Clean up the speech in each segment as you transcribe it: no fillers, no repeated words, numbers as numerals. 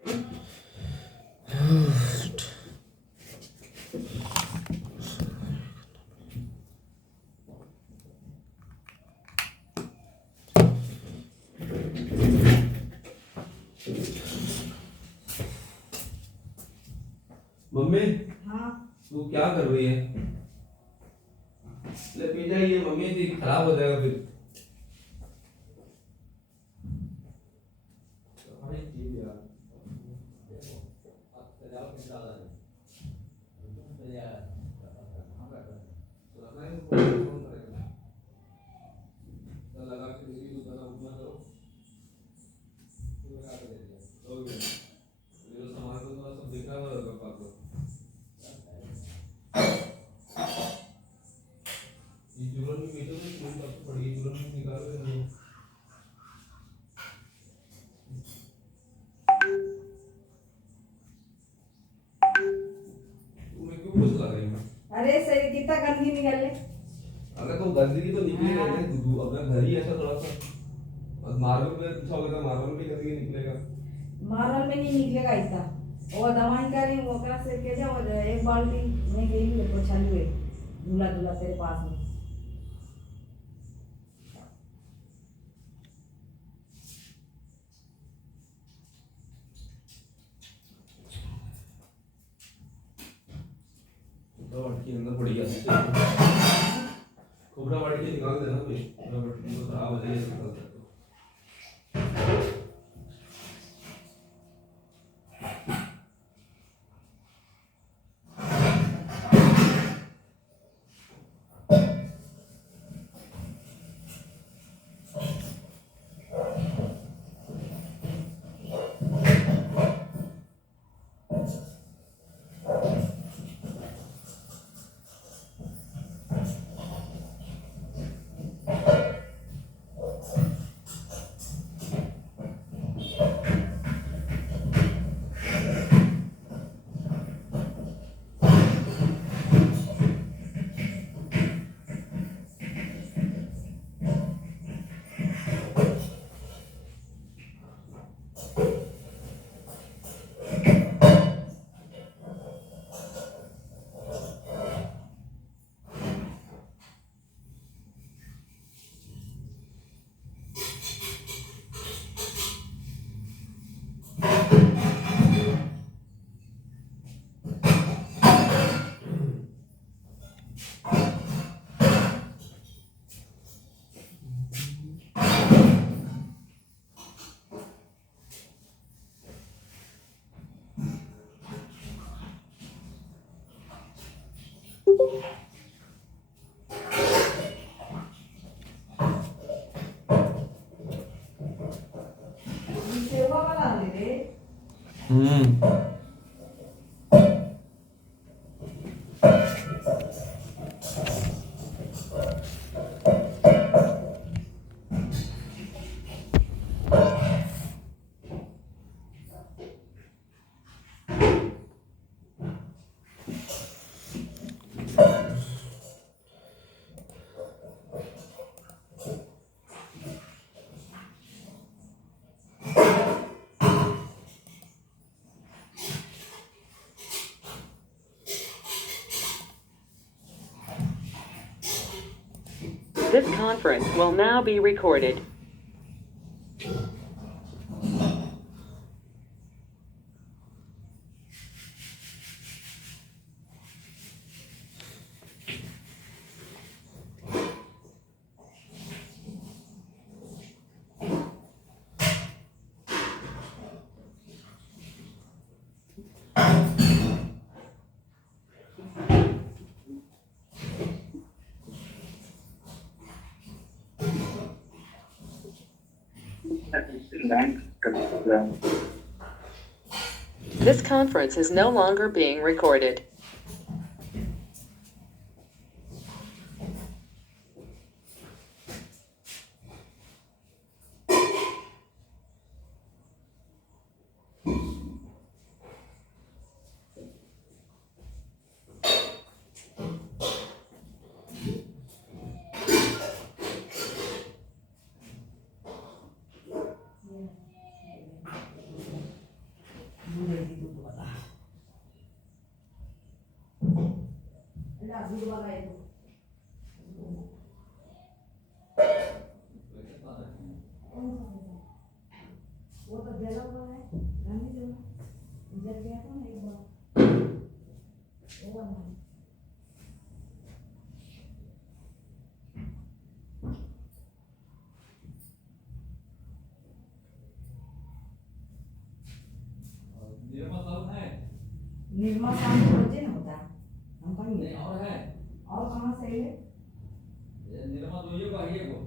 Mummy हाँ तू क्या कर रही है? ले पी जाइए मम्मी जी, खराब हो जाएगा फिर। अरे सही कितना गंदगी निकल ले। अरे तो गंदगी तो निकली नहीं ना, तू अपना घर ही ऐसा थोड़ा सा। और मार्बल पे पूछा होगा तो मार्बल में गंदगी निकलेगा। मारल में नहीं निकलेगा इतना। वो दवाई करें वो करा से के जाओ एक बाल्टी में गई है पोछा लिए धुला धुला तेरे पास में। तो वाटी के अंदर पड़ी है, खोपड़ा वाटी के निकाल देना भाई, तो खराब हो जाएगी। सेवा वाला ले रे। This conference will now be recorded. This conference is no longer being recorded. बेटा दूध वाला है तो कौन सा बेटा? वो तो जला हुआ है रहने दो जल गया था ना एक बार वो वाला है। निर्मा शाम को बजे ना होता है हम कहीं नहीं और है और कहाँ से है ये निर्मा दो ये बाकी है वो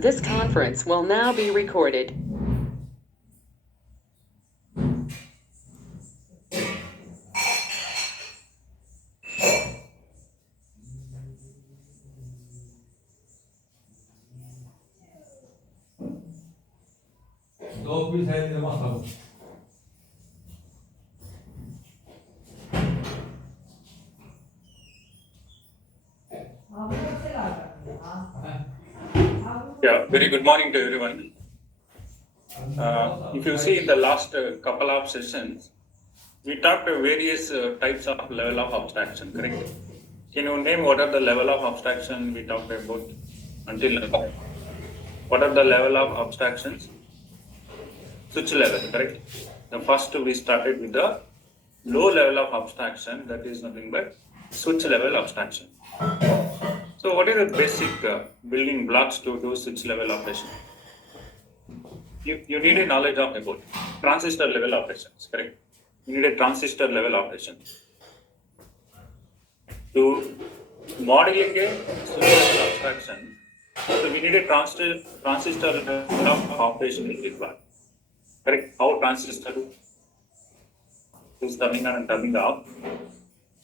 This conference will now be recorded. दो पीस है निर्मा सब आप लोग से ला करते हैं हाँ Yeah, very good morning to everyone. If you see in the last couple of sessions, we talked various types of level of abstraction, correct? Can you name what are the level of abstraction we talked about until now? What are the level of abstractions? Switch level, correct? The first we started with the low level of abstraction, that is nothing but switch level abstraction. So what is the basic building blocks to do switch level operation? You need a knowledge of about transistor level operations, correct? You need a transistor level operation. To modeling a switch level abstraction, so we need a transistor level of operation is required, correct? How transistor is turning on and turning off.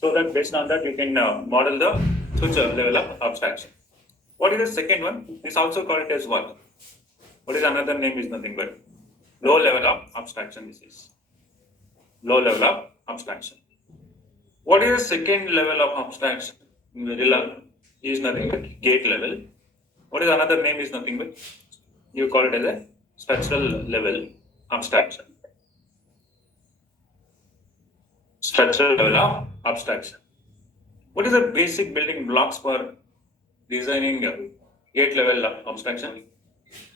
So that based on that you can model the switch level of abstraction. What is the second one? It's also called as what? What is another name is nothing but low level of abstraction. This is low level of abstraction. What is the second level of abstraction in Verilog? Is nothing but gate level. What is another name is nothing but you call it as a structural level abstraction. Structural level of abstraction. What is the basic building blocks for designing gate level abstraction?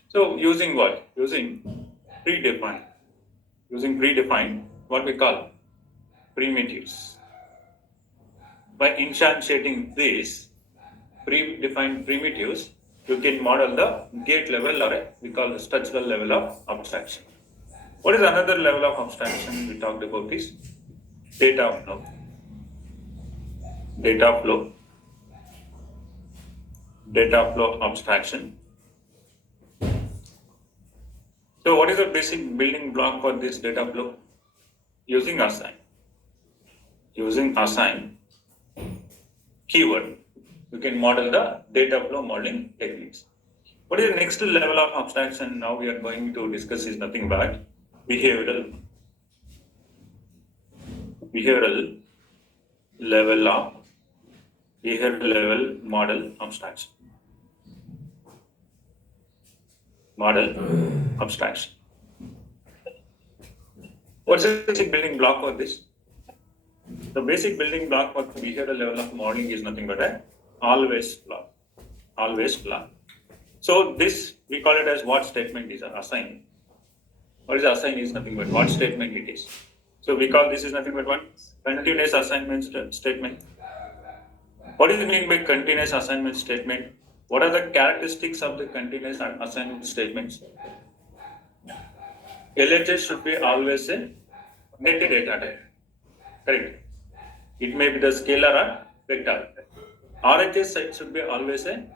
So using what? Using predefined. Using predefined, what we call primitives. By instantiating these predefined primitives, you can model the gate level or we call the structural level of abstraction. What is another level of abstraction we talked about is data flow. Data flow abstraction. So what is the basic building block for this data flow? Using assign keyword, you can model the data flow modeling techniques. What is the next level of abstraction now we are going to discuss is nothing but behavioral level model abstraction. Model abstraction. What's the basic building block for this? The basic building block for the behavioral level of modeling is nothing but a always block. Always block. So this we call it as what statement is assign. What is assign is nothing but what statement it is. So we call this is nothing but one continuous assignment statement. What is mean by continuous assignment statement? What are the characteristics of the continuous assignment statements? LHS should be always a net data type. Correct. It may be the scalar or vector. RHS site should be always it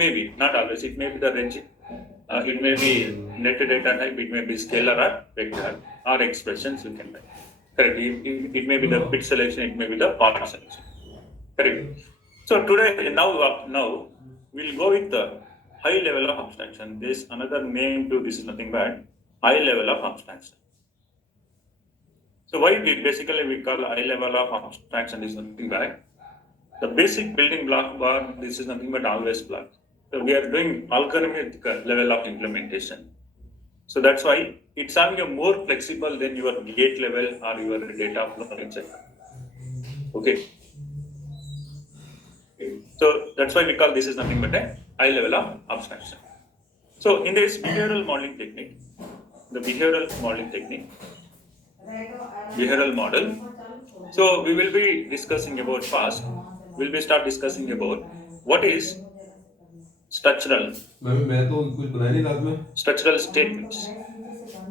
may be, not always, it may be the range, it may be net data type, it may be scalar or vector, or expressions you can write. Correct. It may be the bit selection, it may be the part selection. Correct. So today, now we'll go with the high level of abstraction. This another name to this is nothing but high level of abstraction. So why we call high level of abstraction is nothing but the basic building block bar. This is nothing but always block. So we are doing algorithmic level of implementation. So that's why it's having a more flexible than your gate level or your data flow, etc. Okay. So that's why we call this is nothing but a high level of abstraction. So in this behavioral modeling technique, the behavioral model. So we will be discussing about first. We'll start discussing about what is structural statements.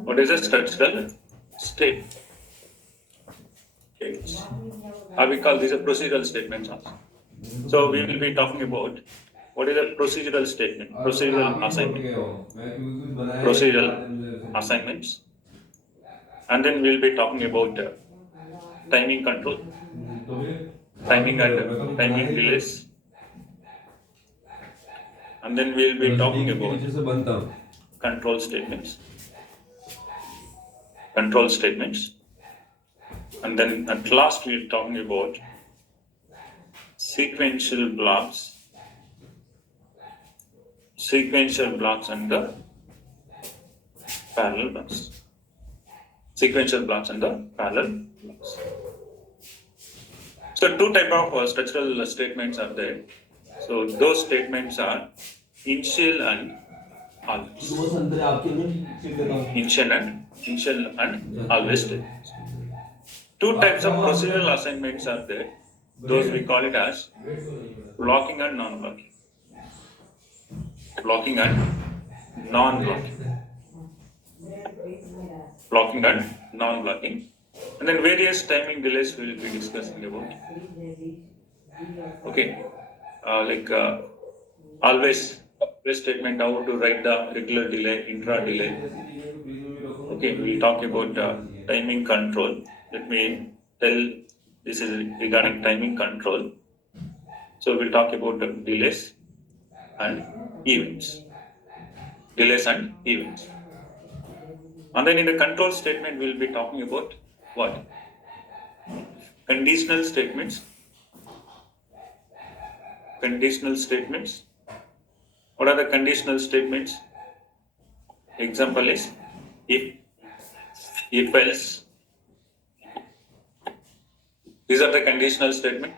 What is a structural statement? Or we call these a procedural statements also. So we will be talking about what is a procedural statement, procedural assignments, and then we'll be talking about timing control, timing delays, and then we'll be talking about control statements, and then at last we're talking about sequential blocks and the parallel blocks. Sequential blocks and the parallel blocks. So two type of structural statements are there. So those statements are initial and always. Initial and always statements. Two types of procedural assignments are there. Those we call it as blocking and non-blocking. Blocking and non-blocking. Blocking and non-blocking. And then various timing delays we will be discussing about. Okay. Always statement, how to write the regular delay, intra delay. Okay, we'll talk about timing control. Let me tell this is regarding timing control. So we'll talk about the delays and events. And then in the control statement, we'll be talking about what? Conditional statements. What are the conditional statements? Example is if else. These are the conditional statements.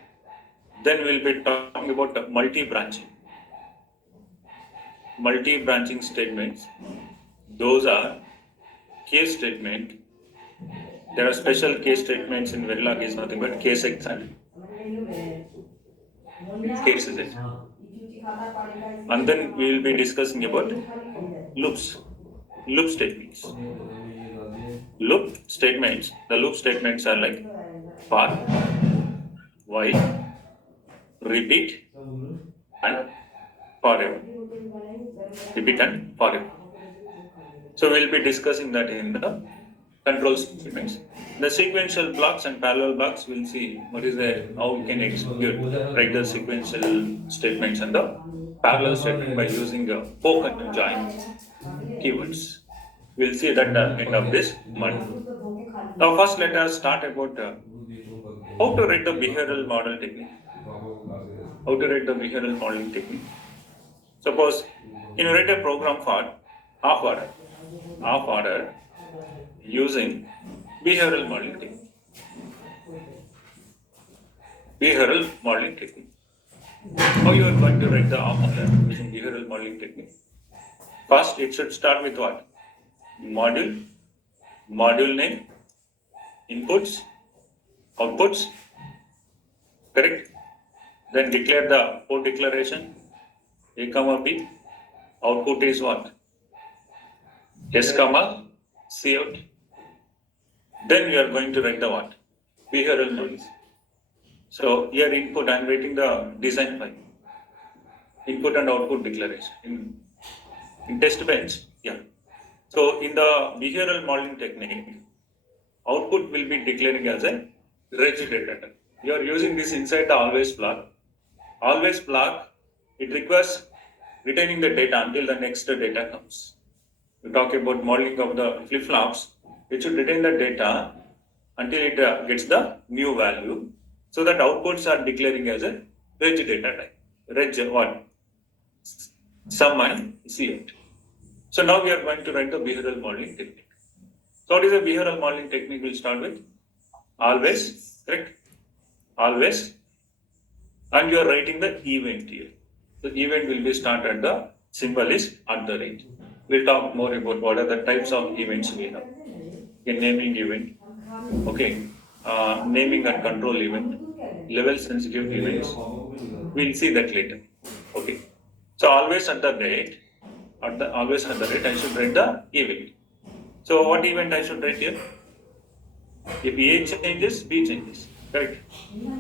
Then we'll be talking about multi-branching statements. Those are case statement. There are special case statements in Verilog is nothing but case example. Cases. And then we will be discussing about loop statements. The loop statements are like for, while, repeat, and forever. So we'll be discussing that in the control statements. The sequential blocks and parallel blocks, we'll see what is how we can write the sequential statements and the parallel statement by using the poke and join keywords. We'll see that at the end of this month. Now first let us start about how to write the behavioral model technique. Suppose you write a program for half order using behavioral modeling technique. Behavioral modeling technique. How you are going to write the formula using behavioral modeling technique? First, it should start with what? Module, module name, inputs, outputs, correct? Then declare the port declaration, A comma B. Output is what? S comma C out. Then we are going to write the what? Behavioral models. So here input, I am writing the design file. Input and output declaration. In test bench, yeah. So in the behavioral modeling technique, output will be declaring as a reg data type. You are using this inside the always block. Always block, it requires retaining the data until the next data comes. We talk about modeling of the flip-flops, it should retain the data until it gets the new value, so that outputs are declaring as a reg data type. Reg what? Sum and C8. So now we are going to write the behavioral modeling technique. So what is the behavioral modeling technique? We'll start with always, correct? Always, and you are writing the event here. The event will be started, the symbol is at the rate. We'll talk more about what are the types of events we have. A naming event, okay, naming and control event, level sensitive events. We'll see that later. Okay. So always at the rate, always at the rate, I should write the event. So what event I should write here? If A changes, B changes. Correct.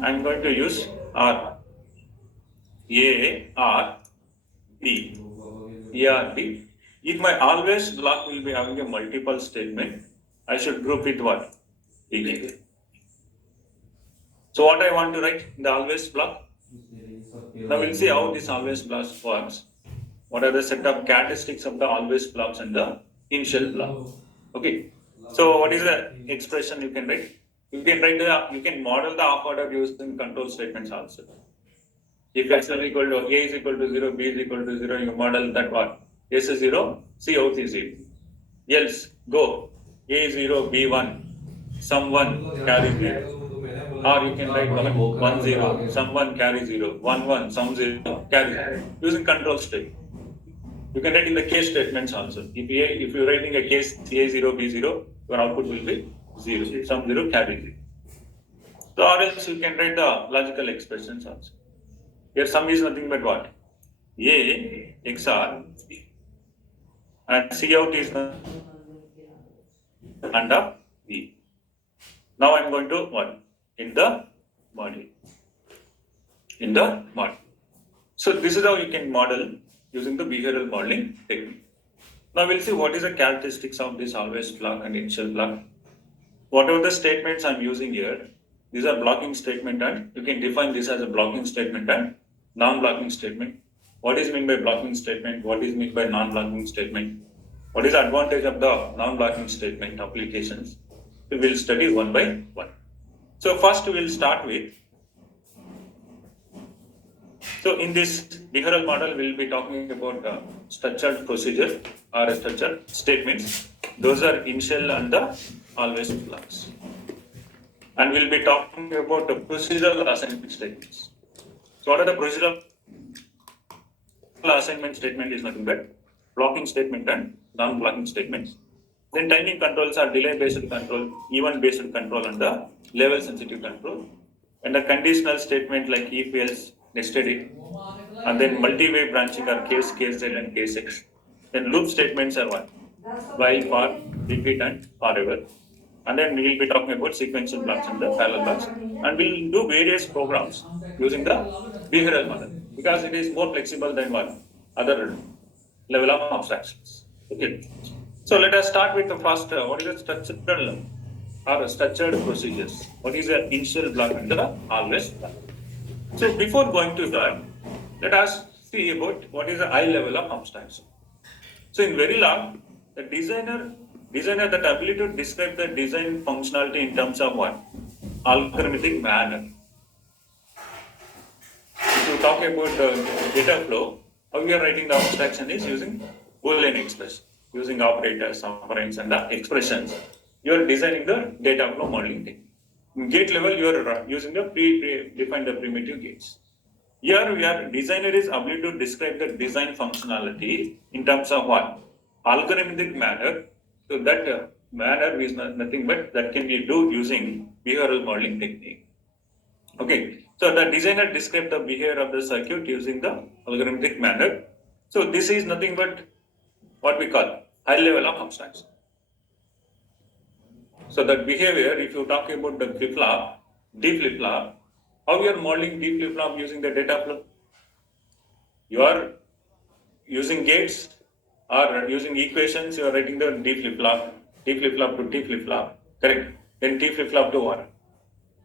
I'm going to use R. A, R, B. A, R, B. If my always block will be having a multiple statement, I should group it what? Event. So what I want to write in the always block? Now we'll see how this always block works. What are the set of characteristics of the always blocks and the initial block? Okay. So what is the expression you can write? You can model the half order using control statements also. If x is equal to A is equal to 0, B is equal to 0, you model that what? S is 0, C out is 0. Else, go. A is 0, B 1, sum 1, carry 0. Or you can write 1, 0, sum 1, carry 0, 1, 1, sum 0, carry 0. Using control statement. You can write in the case statements also. If you're writing a case A0, B0, your output will be 0, sum 0, carry 0. So or else you can write the logical expressions also. Here sum is nothing but what? A XR and C out is under B. Now I am going to what? In the module. So this is how you can model using the behavioral modeling technique. Now we'll see what is the characteristics of this always block and initial block. Whatever the statements I'm using here, these are blocking statement, and you can define this as a blocking statement and non-blocking statement. What is meant by blocking statement? What is meant by non-blocking statement? What is the advantage of the non-blocking statement applications? We will study one by one. So first we will start with, so in this behavioral model we will be talking about structured procedure or structured statements. Those are initial and the always blocks. And we will be talking about the procedural assignment statements. So what are the procedural assignment statement is nothing but blocking statement and non-blocking statements. Then timing controls are delay-based control, event-based control, and the level-sensitive control. And the conditional statement like if, else, nested if, and then multi-way branching are case, Z, and case X. Then loop statements are what? While, for, repeat, and forever. And then we will be talking about sequential blocks and the parallel blocks. And we will do various programs using the behavioral model because it is more flexible than what? Other level of abstractions. Okay. So let us start with the first, what is the structured procedures? What is the initial block and the always block? So before going to that, let us see about what is the high level of abstraction. So in Verilog, the designer that ability to describe the design functionality in terms of what? Algorithmic manner. If you talk about the data flow, how we are writing the abstraction is using Boolean expression, using operators, operands, and the expressions. you are designing the data flow modeling technique. In gate level, you are using the pre-defined the primitive gates. Here, your designer is able to describe the design functionality in terms of what? Algorithmic manner. So that manner is nothing but that can be do using behavioral modeling technique. Okay, so the designer described the behavior of the circuit using the algorithmic manner. So this is nothing but what we call high level of abstraction. So that behavior, if you talk about the flip-flop, D flip-flop, how you are modeling D flip-flop using the data flow? You are using gates or using equations, you are writing the D flip-flop to T flip-flop, correct? Then T flip-flop to what?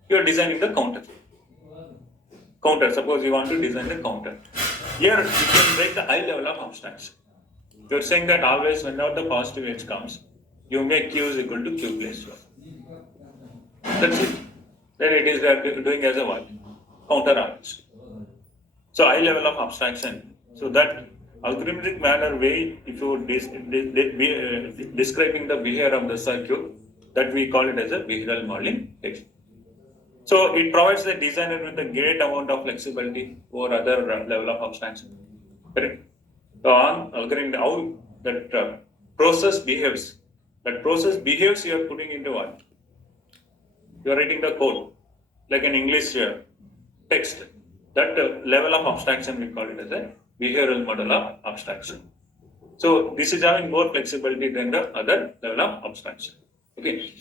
You are designing the counter. Counter, suppose you want to design the counter. Here, you can break the high level of abstraction. You are saying that always whenever the positive edge comes, you make Q is equal to Q plus 1. That's it. Then it is doing as a what? Counter arranged. So high level of abstraction. So that algorithmic manner way, if you describing the behavior of the circuit, that we call it as a behavioral modeling technique. So it provides the designer with a great amount of flexibility over other level of abstraction. Correct? So on algorithm, how that process behaves. That process behaves, you are putting into what? You are writing the code, like an English text. That level of abstraction we call it as a behavioral model of abstraction. So this is having more flexibility than the other level of abstraction. Okay.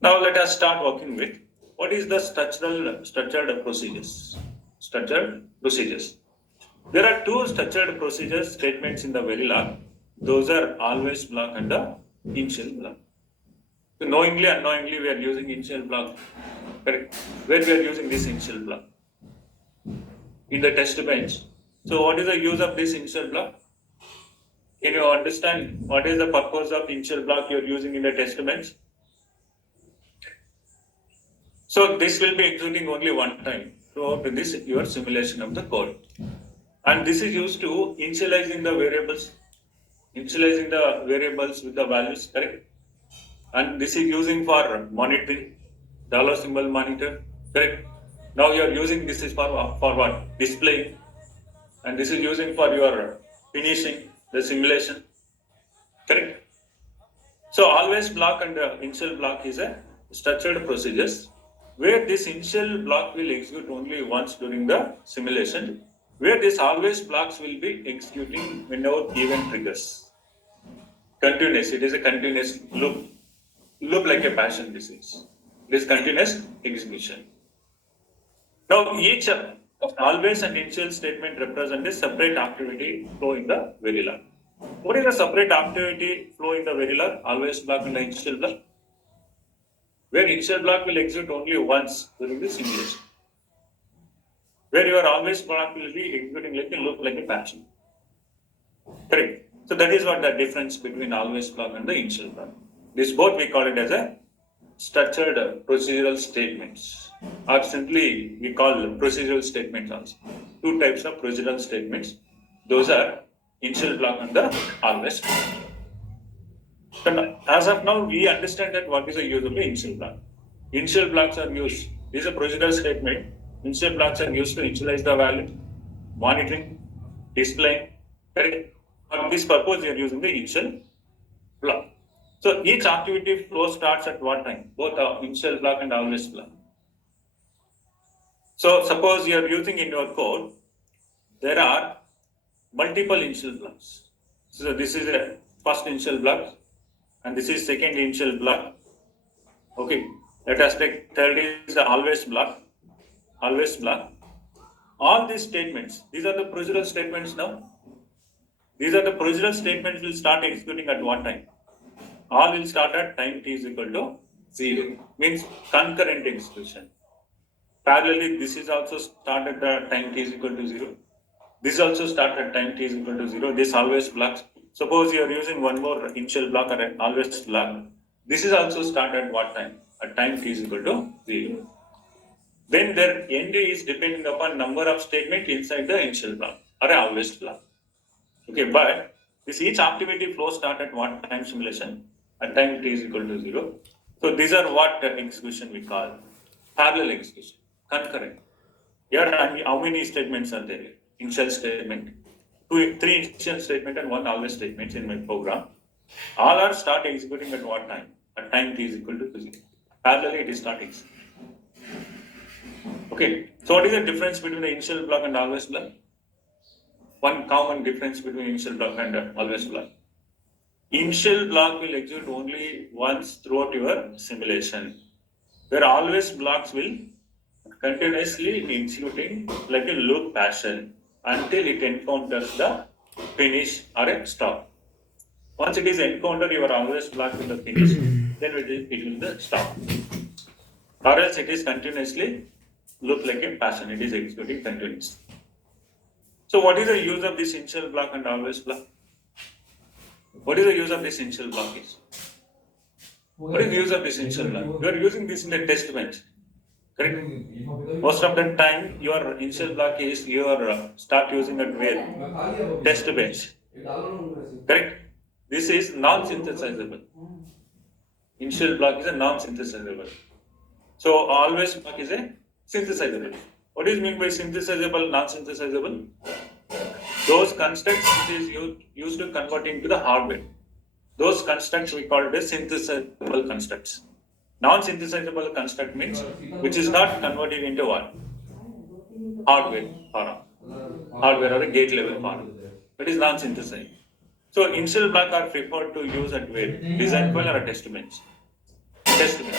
Now let us start working with what is the structured procedures. Structured procedures. There are two structured procedures statements in the Verilog. Those are always block and the initial block. So knowingly, unknowingly, we are using initial block. Correct? Where we are using this initial block in the test bench. So what is the use of this initial block? Can you understand what is the purpose of initial block you are using in the test bench? So this will be executing only one time throughout this your simulation of the code. And this is used to initializing the variables with the values, correct? And this is using for monitoring, dollar symbol monitor, correct? Now you are using this is for what? Display, and this is using for your finishing the simulation, correct? So always block and initial block is a structured procedures where this initial block will execute only once during the simulation, where this always blocks will be executing whenever event triggers. Continuous, it is a continuous loop like a passion disease. It is continuous execution. Now each always and initial statement represent a separate activity flow in the Verilog. What is the separate activity flow in the Verilog? Always block and the initial block. Where initial block will execute only once during the simulation. Where your always block will be executing like a loop like a passion. Correct. So that is what the difference between always block and the initial block. This both we call it as a structured procedural statements, or simply we call procedural statements also. Two types of procedural statements. Those are initial block and the always block. And as of now, we understand that what is the use of the initial block. Initial blocks are used. This is a procedural statement. Initial blocks are used to initialize the value, monitoring, displaying. Correct? For this purpose, we are using the initial block. So each activity flow starts at what time? Both initial block and always block. So suppose you are using in your code, there are multiple initial blocks. So this is a first initial block, and this is second initial block. Okay, let us take third is the always block. Always block. All these statements, these are the procedural statements now. These are the procedural statements will start executing at what time? All will start at time t is equal to 0. Means concurrent execution. Parallelly, this is also start at the time t is equal to 0. This also start at time t is equal to 0. This always blocks. Suppose you are using one more initial block or an always block. This is also start at what time? At time t is equal to 0. Then their end is depending upon number of statements inside the initial block or an always block. Okay, but this each activity flow start at what time simulation? At time t is equal to 0. So these are what execution we call parallel execution, concurrent. Here, how many statements are there? Initial statement, three initial statement and one always statement in my program. All are start executing at what time? At time t is equal to 0. Parallelly, it is start executing. Okay. So what is the difference between the initial block and always block? One common difference between initial block and always block. Initial block will execute only once throughout your simulation, where always blocks will continuously executing like a loop fashion until it encounters the finish or a stop. Once it is encountered, your always block will the finish, then it will the stop. Or else it is continuously look like a fashion, it is executing continuously. So what is the use of this initial block and always block? What is the use of this initial block is? What is the use of this initial block? You are using this in the test bench. Correct? Most of the time, your initial block is your start using at where? Test bench. Correct? This is non-synthesizable. Initial block is a non-synthesizable. So always block is a synthesizable. What is meant by synthesizable, non-synthesizable? Those constructs which is used to convert into the hardware. Those constructs we call it as synthesizable constructs. Non-synthesizable construct means which is not converted into what? Hardware form. Hardware or a gate level form. It is non-synthesized. So initial block are preferred to use at where? Design file or a test bench. Test bench.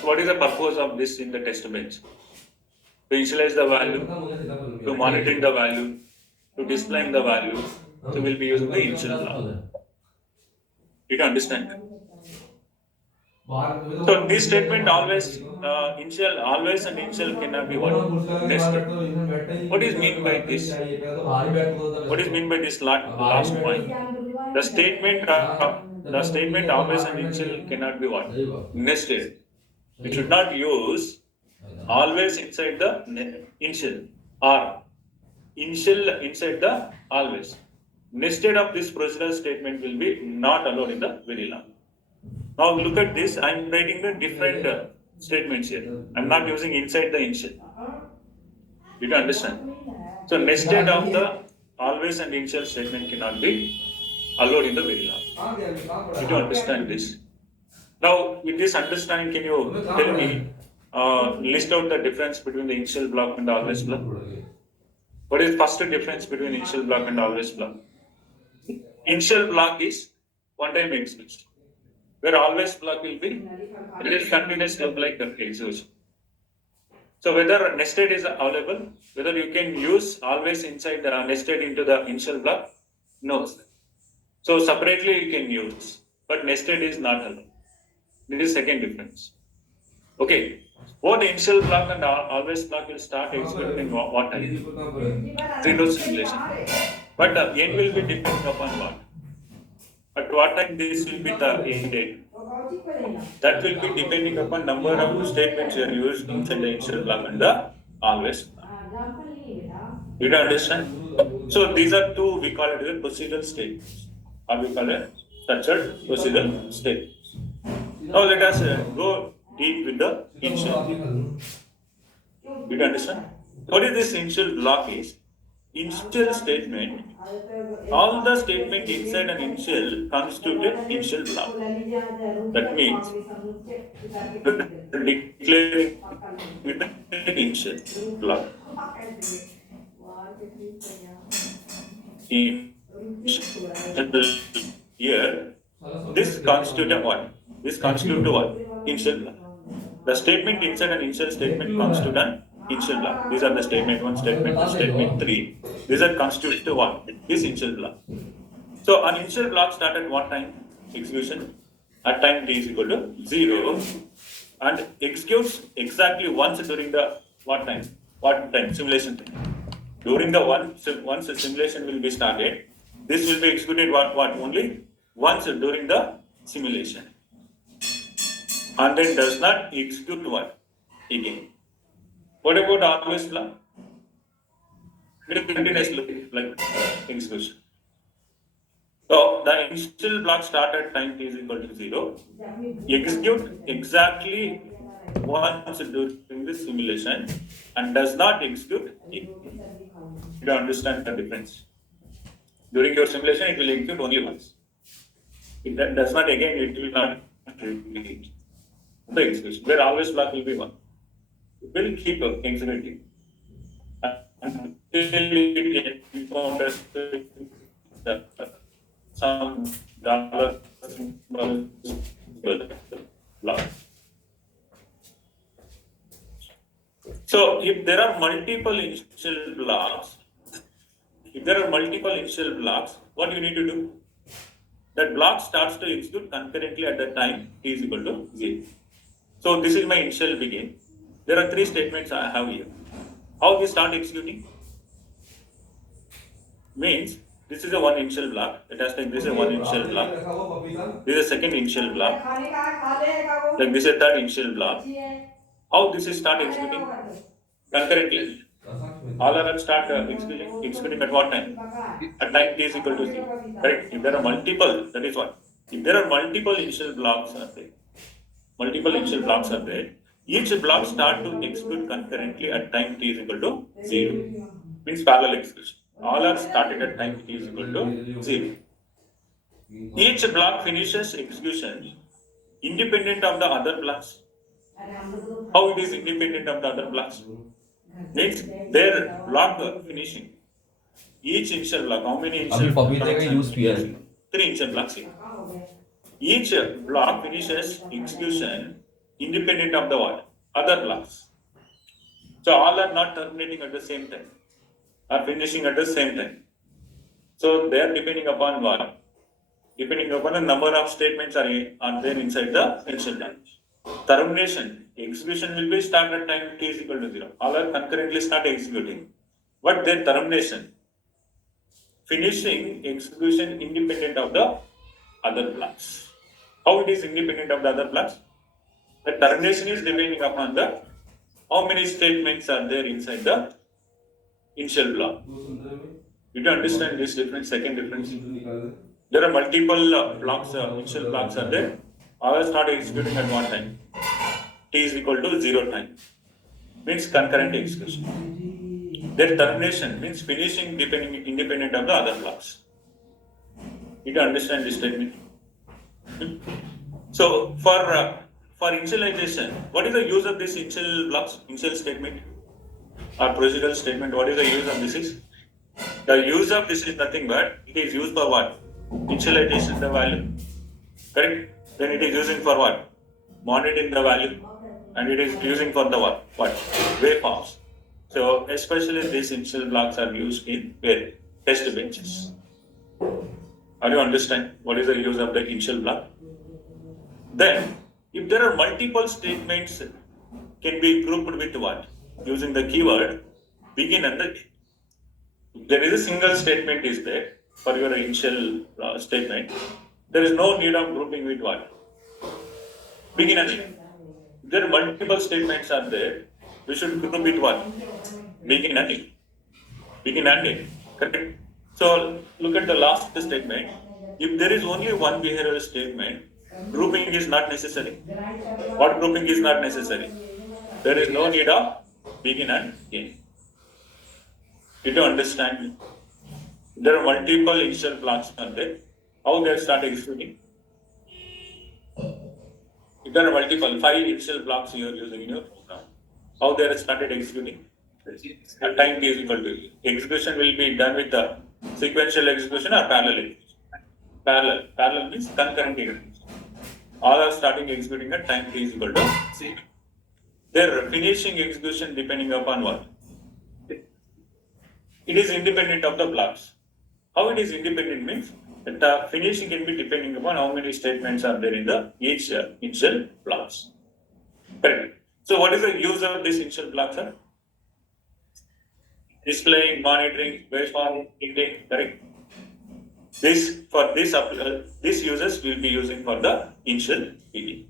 So what is the purpose of this in the test bench? To initialize the value, to monitoring the value, to displaying the value. So we'll be using the initial block. You can understand? So this statement always always and initial cannot be what? Nested. What is mean by this? What is mean by this last point? The statement always and initial cannot be what? Nested. We should not use always inside the initial or initial inside the always. Nested of this procedural statement will be not allowed in the Verilog. Now look at this, I am writing the different statements here. I am not using inside the initial. Did you understand? So nested of the always and initial statement cannot be allowed in the Verilog. Did you understand this? Now with this understanding, can you tell me, list out the difference between the initial block and the always block? What is first difference between initial block and always block? Initial block is one-time execution, where always block will be it is continuous loop like the execution. So whether nested is available, whether you can use always inside the nested into the initial block, no. So separately you can use, but nested is not allowed. This is second difference. Okay. Both initial block and always block will start executing in what time? Zero simulation. But the end will be depending upon what? At what time this will be ended? That will be depending upon number of statements you are used inside the initial block and the always block. You don't understand? So these are two, we call it the procedural statements, or we call it structured procedural statements. Now let us go deep with the initial. Did you understand? What is this initial block is? Initial statement, all the statement inside an initial constitute initial block. That means declaring with the initial block. Here, this constitute what? This constitute what? Initial block. The statement inside an initial statement constitute an initial block. These are the statement 1, statement 2, statement 3. These are constitute to what? This initial block. So an initial block start at what time? Execution at time t is equal to 0 and executes exactly once during the what time? What time? Simulation time. During the once the simulation will be started, this will be executed what only once during the simulation. And then does not execute what? Again. What about always block? It is continuous loop like execution. So the initial block start at time t is equal to 0. Execute exactly once during the simulation and does not execute. You don't understand the difference. During your simulation, it will execute only once. If that does not again, it will not repeat the execution. Where always block will be 1. It will keep executing until it encounters some dollar symbol block. So if there are multiple initial blocks, what you need to do? That block starts to execute concurrently at the time t is equal to 0. So this is my initial begin. There are 3 statements I have here. How they start executing? Means this is a one initial block. Let us take this is a one initial block. This is a second initial block. Like this is a third initial block. How this is start executing? Concurrently. All are start executing at what time? At time t is equal to 0. Correct? If there are multiple, that is what? If there are multiple initial blocks are there, each block start to execute concurrently at time t is equal to 0. Means parallel execution. All are started at time t is equal to 0. Each block finishes execution independent of the other blocks. How it is independent of the other blocks? Means their block finishing. Each initial block, how many initial blocks are finishing? 3 initial blocks here. Each block finishes execution independent of the what? Other blocks. So all are not terminating at the same time, are finishing at the same time. So they are depending upon what? Depending upon the number of statements are there inside the initial block. Termination, execution will be start at time t is equal to 0. All are concurrently start executing. But their termination, finishing execution independent of the other blocks. How it is independent of the other blocks? The termination is depending upon the how many statements are there inside the initial block. You don't understand this difference, second difference. There are multiple blocks, initial blocks are there. All start executing at one time. T is equal to 0 time. Means concurrent execution. Their termination means finishing independent of the other blocks. You don't understand this statement. So for initialization, what is the use of this initial blocks, initial statement or procedural statement? What is the use of this is? The use of this is nothing but it is used for what? Initialization the value. Correct? Then it is using for what? Monitoring the value. And it is using for the what? What? Waveforms. So especially these initial blocks are used in where? Test benches. Are you understand what is the use of the initial block? Then, if there are multiple statements, can be grouped with what? Using the keyword begin and the end. If there is a single statement is there for your initial statement, there is no need of grouping with what? Begin and end. If there are multiple statements are there, we should group with what? Begin and end. Begin and end. Correct? So look at the last statement. If there is only one behavioral statement, grouping is not necessary. What grouping is not necessary? There is no need of begin and end. Did you understand? There are multiple initial blocks are there. How they start executing? If there are multiple 5 initial blocks you are using in your program, how they are started executing? At time t is equal to execution will be done with the sequential execution or parallel execution. Parallel means concurrent execution. All are starting executing at time t is equal to 0. Their finishing execution depending upon what? It is independent of the blocks. How it is independent means that the finishing can be depending upon how many statements are there in the each initial blocks. Correct. So what is the use of this initial blocks? Displaying, monitoring, waveform, indexing, correct? This users will be using for the initial PD.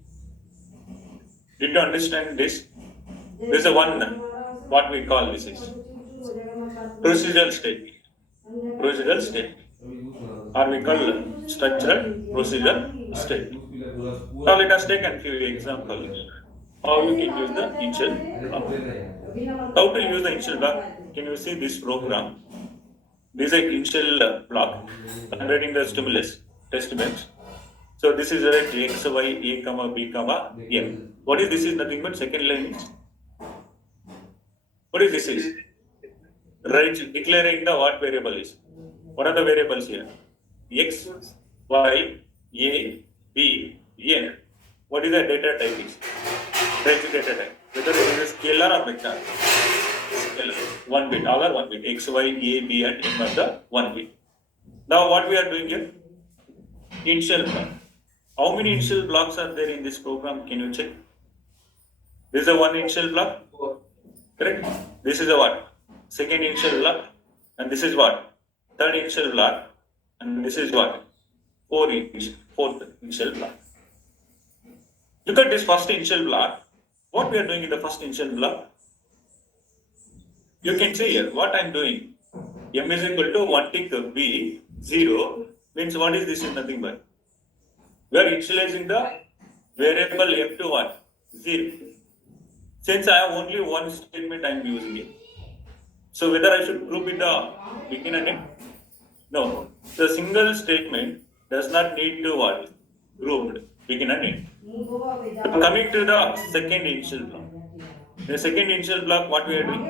Did you understand this? This is the one what we call this is procedural statement. Procedural statement. or we call structural procedure state. Now let us take a few examples how you can use the initial block. How to use the initial block? Can you see this program? This is an initial block converting the stimulus test bench. So this is a x, y, a, comma, b, comma, m. What is this? Is nothing but second line. What is this? Is right declaring the what variable is. What are the variables here? X, y, a, b, n. What is the data type is? Range data type. Whether it is scalar or vector. Scalar. 1 bit. All are 1 bit. X, y, a, b, and m are the 1 bit. Now what we are doing here? Initial block. How many initial blocks are there in this program? Can you check? This is a one initial block. Correct? This is a what? Second initial block. And this is what? Third initial block. And this is what? Fourth initial block. Look at this first initial block. What we are doing in the first initial block? You can see here what I am doing. M is equal to 1 tick B 0 means what is this is nothing but. We are initializing the variable M to what? 0. Since I have only one statement I am using it. So whether I should group it the begin and end? No. The single statement does not need to what? Grouped begin and end. Coming to the second initial block. The second initial block, what we are doing?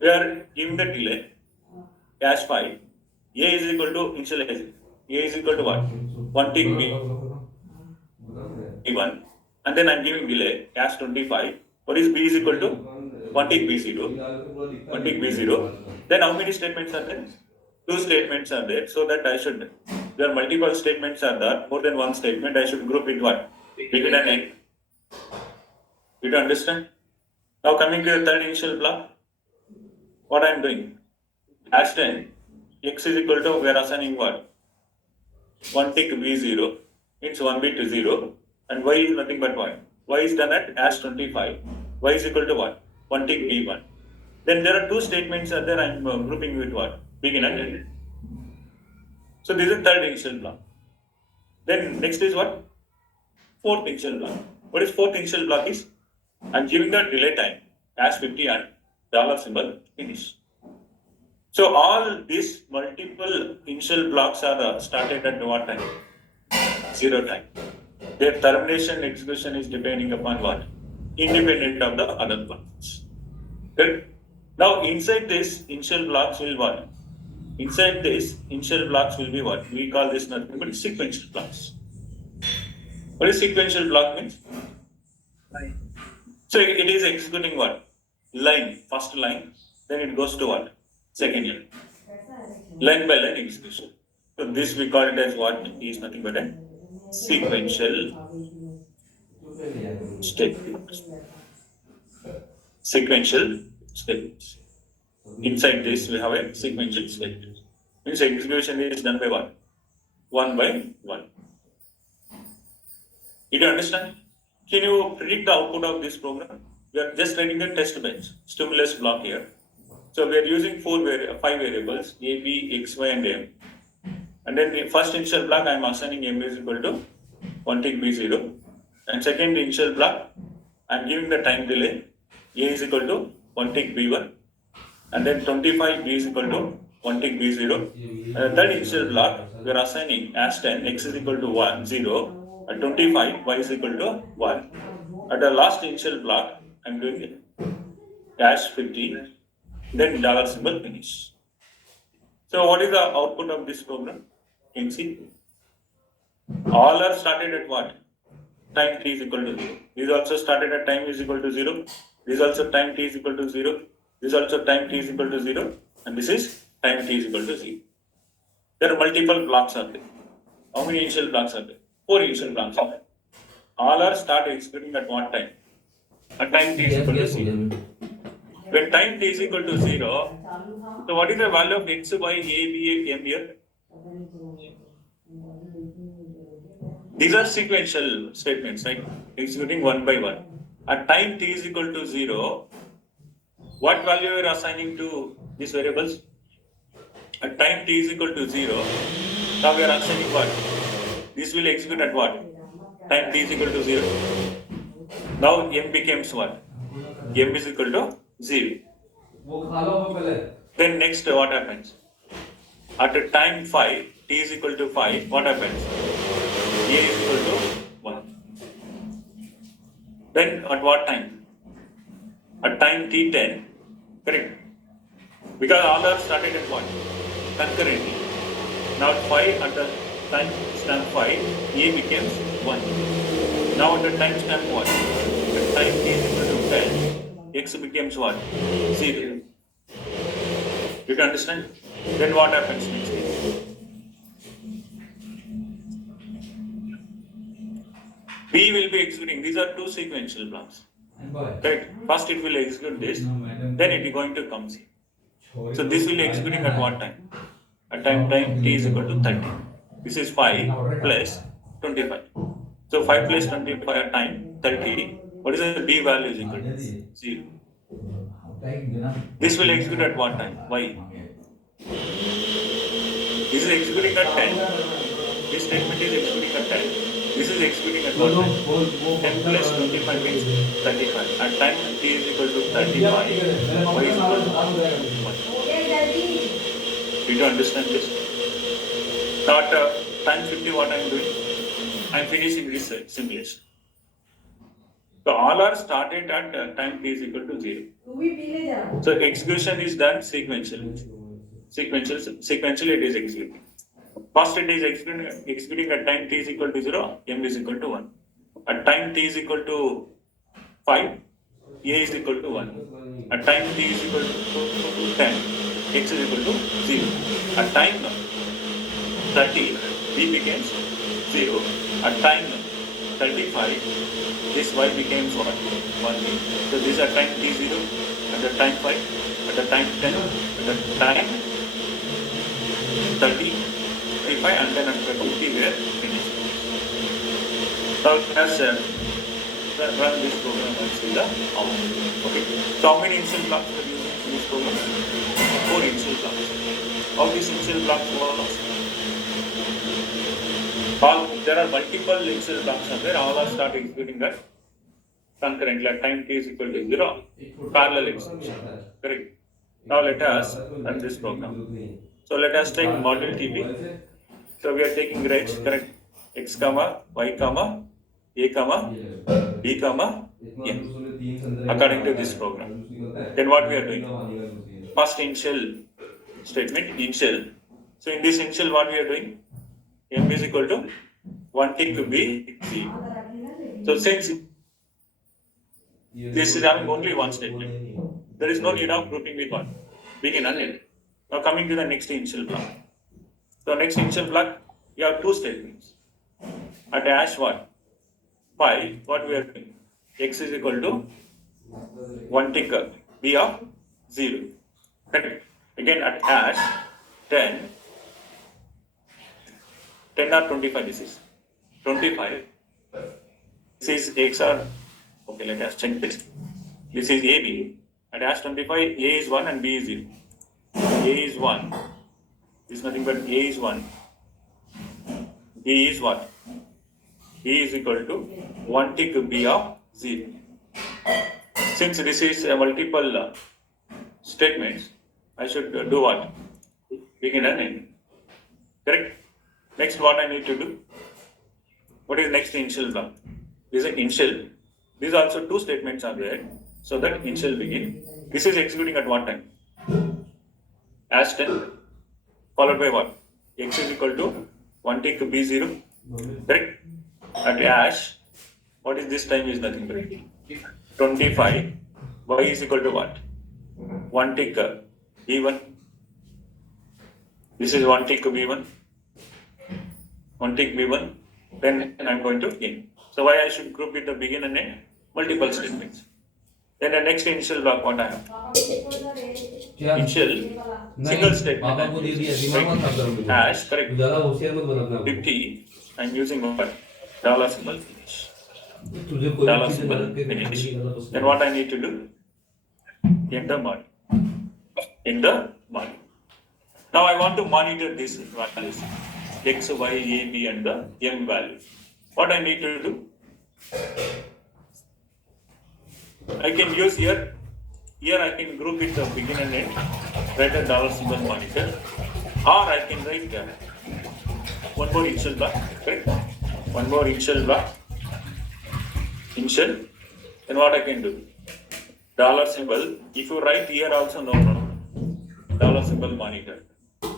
We are giving the delay cache file. A is equal to initialize. A is equal to what? 1 tick B1. And then I am giving delay cache 25. What is B is equal to? 1 tick B0. 1 tick B0. Then how many statements are there? 2 statements are there. So that I should, there are multiple statements are there, more than one statement. I should group it what? Begin and end. Did you understand? Now coming to the third initial block. What I am doing? Hash 10. X is equal to, we are assigning what? 1 tick B0 means 1 bit to 0. And Y is nothing but what? Y is done at hash 25. Y is equal to what? 1 tick B1. Then there are 2 statements are there. I am grouping with what? Begin and end. So this is third initial block. Then next is what? Fourth initial block. What is fourth initial block is? I am giving the delay time hash 50 and dollar symbol finish. So all these multiple initial blocks are started at what time? 0 time. Their termination execution is depending upon what? Independent of the other blocks. Good. Now inside this initial blocks will what? Inside this initial blocks will be what? We call this nothing but sequential blocks. What is sequential block means? So it is executing what? Line, first line, then it goes to what? Second line. Line by line execution. So this we call it as what is nothing but a sequential statement. Sequential statements. Inside this we have a sequential statement. Means execution is done by what? One by one. Did you understand? Can you predict the output of this program? We are just writing the test bench, stimulus block here. So we are using 5 variables, A, B, X, Y, and M. And then the first initial block I am assigning M is equal to 1 tick B0. And second initial block I am giving the time delay, A is equal to 1 tick B1. And then 25 B is equal to 1 tick B0. And third initial block we are assigning as 10, X is equal to 1, 0. And 25, Y is equal to 1. At the last initial block, I am doing it. Dash 50, then dollar symbol finish. So what is the output of this program? You can see. All are started at what? Time t is equal to 0. These also started at time is equal to 0. This also time t is equal to 0. This also time t is equal to 0. And this is time t is equal to 0. There are multiple blocks are there. How many initial blocks are there? 4 initial blocks are there. All are start executing at one time. At time t is equal to 0. When time t is equal to 0, so what is the value of x, y, a, b, m here? These are sequential statements, right? Executing one by one. At time t is equal to 0, what value you are assigning to these variables? At time t is equal to 0, now we are assigning what? This will execute at what? Time t is equal to 0. Now m becomes what? M is equal to 0. वो खा लो वो पहले Then next what happens? At a time 5, t is equal to 5, what happens? A is equal to 1. Then at what time? At time t10, correct? Because all are started at what? Concurrently. Now at 5, at the time stamp 5, A becomes 1. Now at the time stamp 1, at time t is equal to 10, x becomes what? 0. Did you understand? Then what happens next? B will be executing. These are two sequential blocks. Correct. First it will execute this, then it is going to come C. So this will executing at what time? At time t is equal to 30. This is 5 plus 25. So 5 plus 25 at time 30. What is the B value is equal to 0. This will execute at what time? Why? This is executing at 10. This statement is executing at 10. This is executing at what time? 10 plus 25 means 35. At time t is equal to 35, y is equal to 1. Did you understand this? Now at time 50 what I am doing? I am finishing this simulation. So all are started at time t is equal to 0. So execution is done sequentially. Sequentially it is executing. First it is executing at time t is equal to 0, m is equal to 1. At time t is equal to 5, a is equal to 1. At time t is equal to 10, x is equal to 0. At time 30, b becomes 0. At time 35, this y becomes what? 1. So this is at time t0, at the time 5, at the time 10, at the time 30, 35, and then after 50 we are finished. Now let's run this program and see the output. Okay. So how many initial blocks are using in this program? 4 initial blocks. How these initial blocks work? There are multiple initial blocks are there. All are start executing at concurrently at time t is equal to 0. Parallel execution. Correct. Now let us run this program. So let us take model TP. So we are taking range, correct? X comma, Y comma, A comma, B comma, M. According to this program. Then what we are doing? First initial statement, initial. So in this initial what we are doing? M is equal to 1 tick to B, C. So since this is having only one statement, there is no need of grouping with one. Begin and end. Now coming to the next initial block. So next initial block, you have two statements. At hash what? 5, what we are doing? X is equal to 1 tick B of 0. Correct. Again at hash 10 or 25 this is. 25. This is X or, okay, let us check this. This is AB. At hash 25, A is 1 and B is 0. A is 1. This is nothing but A is 1. B is what? B is equal to 1 tick B of 0. Since this is a multiple statements, I should do what? Begin and end. Correct? Next, what I need to do? What is next initial block? This is initial. These also two statements are there. So that initial begin. This is executing at what time? As 10 followed by what? X is equal to 1 tick B0. Correct? At hash, what is this time is nothing but 25. Y is equal to what? 1 tick B1. This is 1 tick B1. 1 tick B1. Then I am going to end. So why I should group with the begin and end? Multiple statements. Then the next initial block what I have? Initial single statement. Hash, correct. 50. I am using what? Dollar symbol finish. Dollar symbol finish. Then what I need to do? Enter mod. In the mod. Now I want to monitor these values, x, y, a, b, and the m value. What I need to do? I can use here I can group it the begin and end, write a dollar symbol monitor, or I can write one more initial block, correct? One more initial block, initial, then what I can do? Dollar symbol, if you write here also no problem, dollar symbol monitor.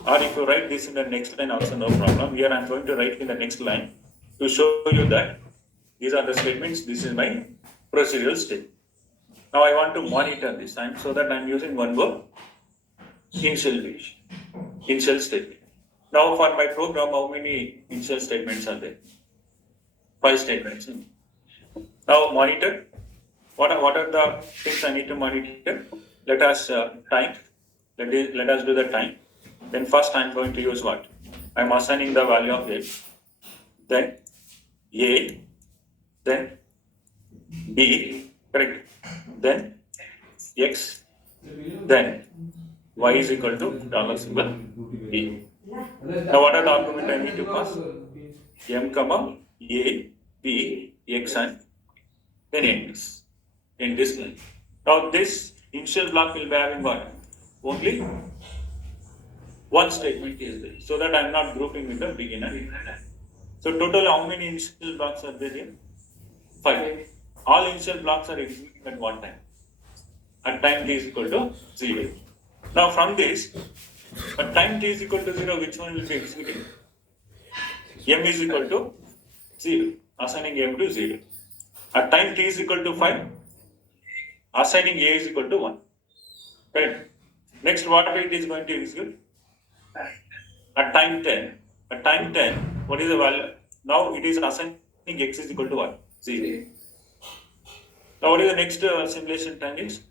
Or if you write this in the next line also no problem, here I am going to write in the next line to show you that these are the statements, this is my procedural step. Now I want to monitor this time so that I am using one word, initial statement. Now for my program, how many initial statements are there? 5 statements. Now monitor, what are the things I need to monitor? Let us time, let us do the time. Then first I am going to use what? I am assigning the value of x, then a, then b, correct? Then x, then y is equal to dollar symbol b. Now what are the argument I need to pass? M comma a, b, x, and then ends in this line. Now this initial block will be having what? Only one statement is there, so that I am not grouping with the beginner and end. So total how many initial blocks are there here? 5. All initial blocks are executing at one time. At time t is equal to 0. Now from this, at time t is equal to 0, which one will be executing? M is equal to 0, assigning M to 0. At time t is equal to 5, assigning A is equal to 1. Right? Next, what it is going to execute? At time 10, what is the value? Now it is assigning x is equal to what? 0. Now what is the next simulation time is?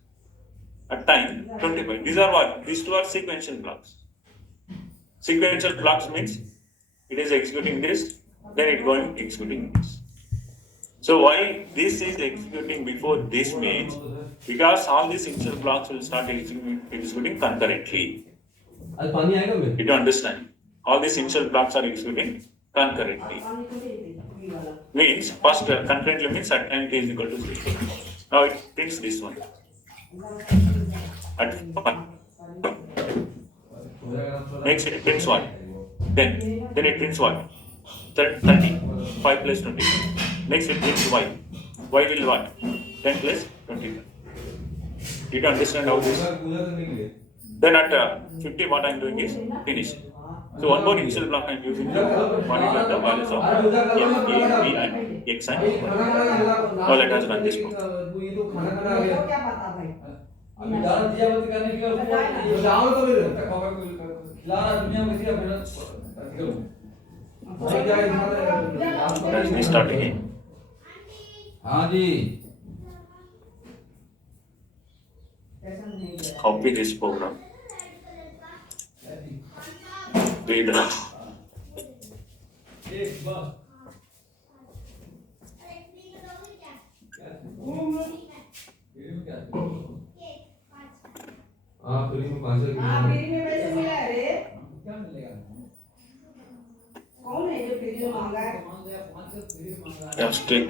At time 25. These are what? These two are sequential blocks. Sequential blocks means it is executing this, then it going executing this. So why this is executing before this means because all these initial blocks will start executing concurrently. You don't understand? All these initial blocks are executing concurrently. Means first concurrently means at time t is equal to 0. Now it prints this one. At 1. Next it prints what? 10. Then it prints what? 30. 5 plus 20. Next it prints y. Y will what? 10 plus 25. Did you understand how this? Then at 50 what I am doing is finish. So one more initial block I am using to monitor the values of M, A, B and X and Y. Now let us run this program. अभी दाना दिया मत करने के वो जाओ तो फिर खिलाना दुनिया में किया फिर Let me start again. हाँ जी Copy this program. Read it. Free में 500 फ्री में पैसे मिला है रे क्या मिलेगा कौन है जो फ्री में मांगा है Just click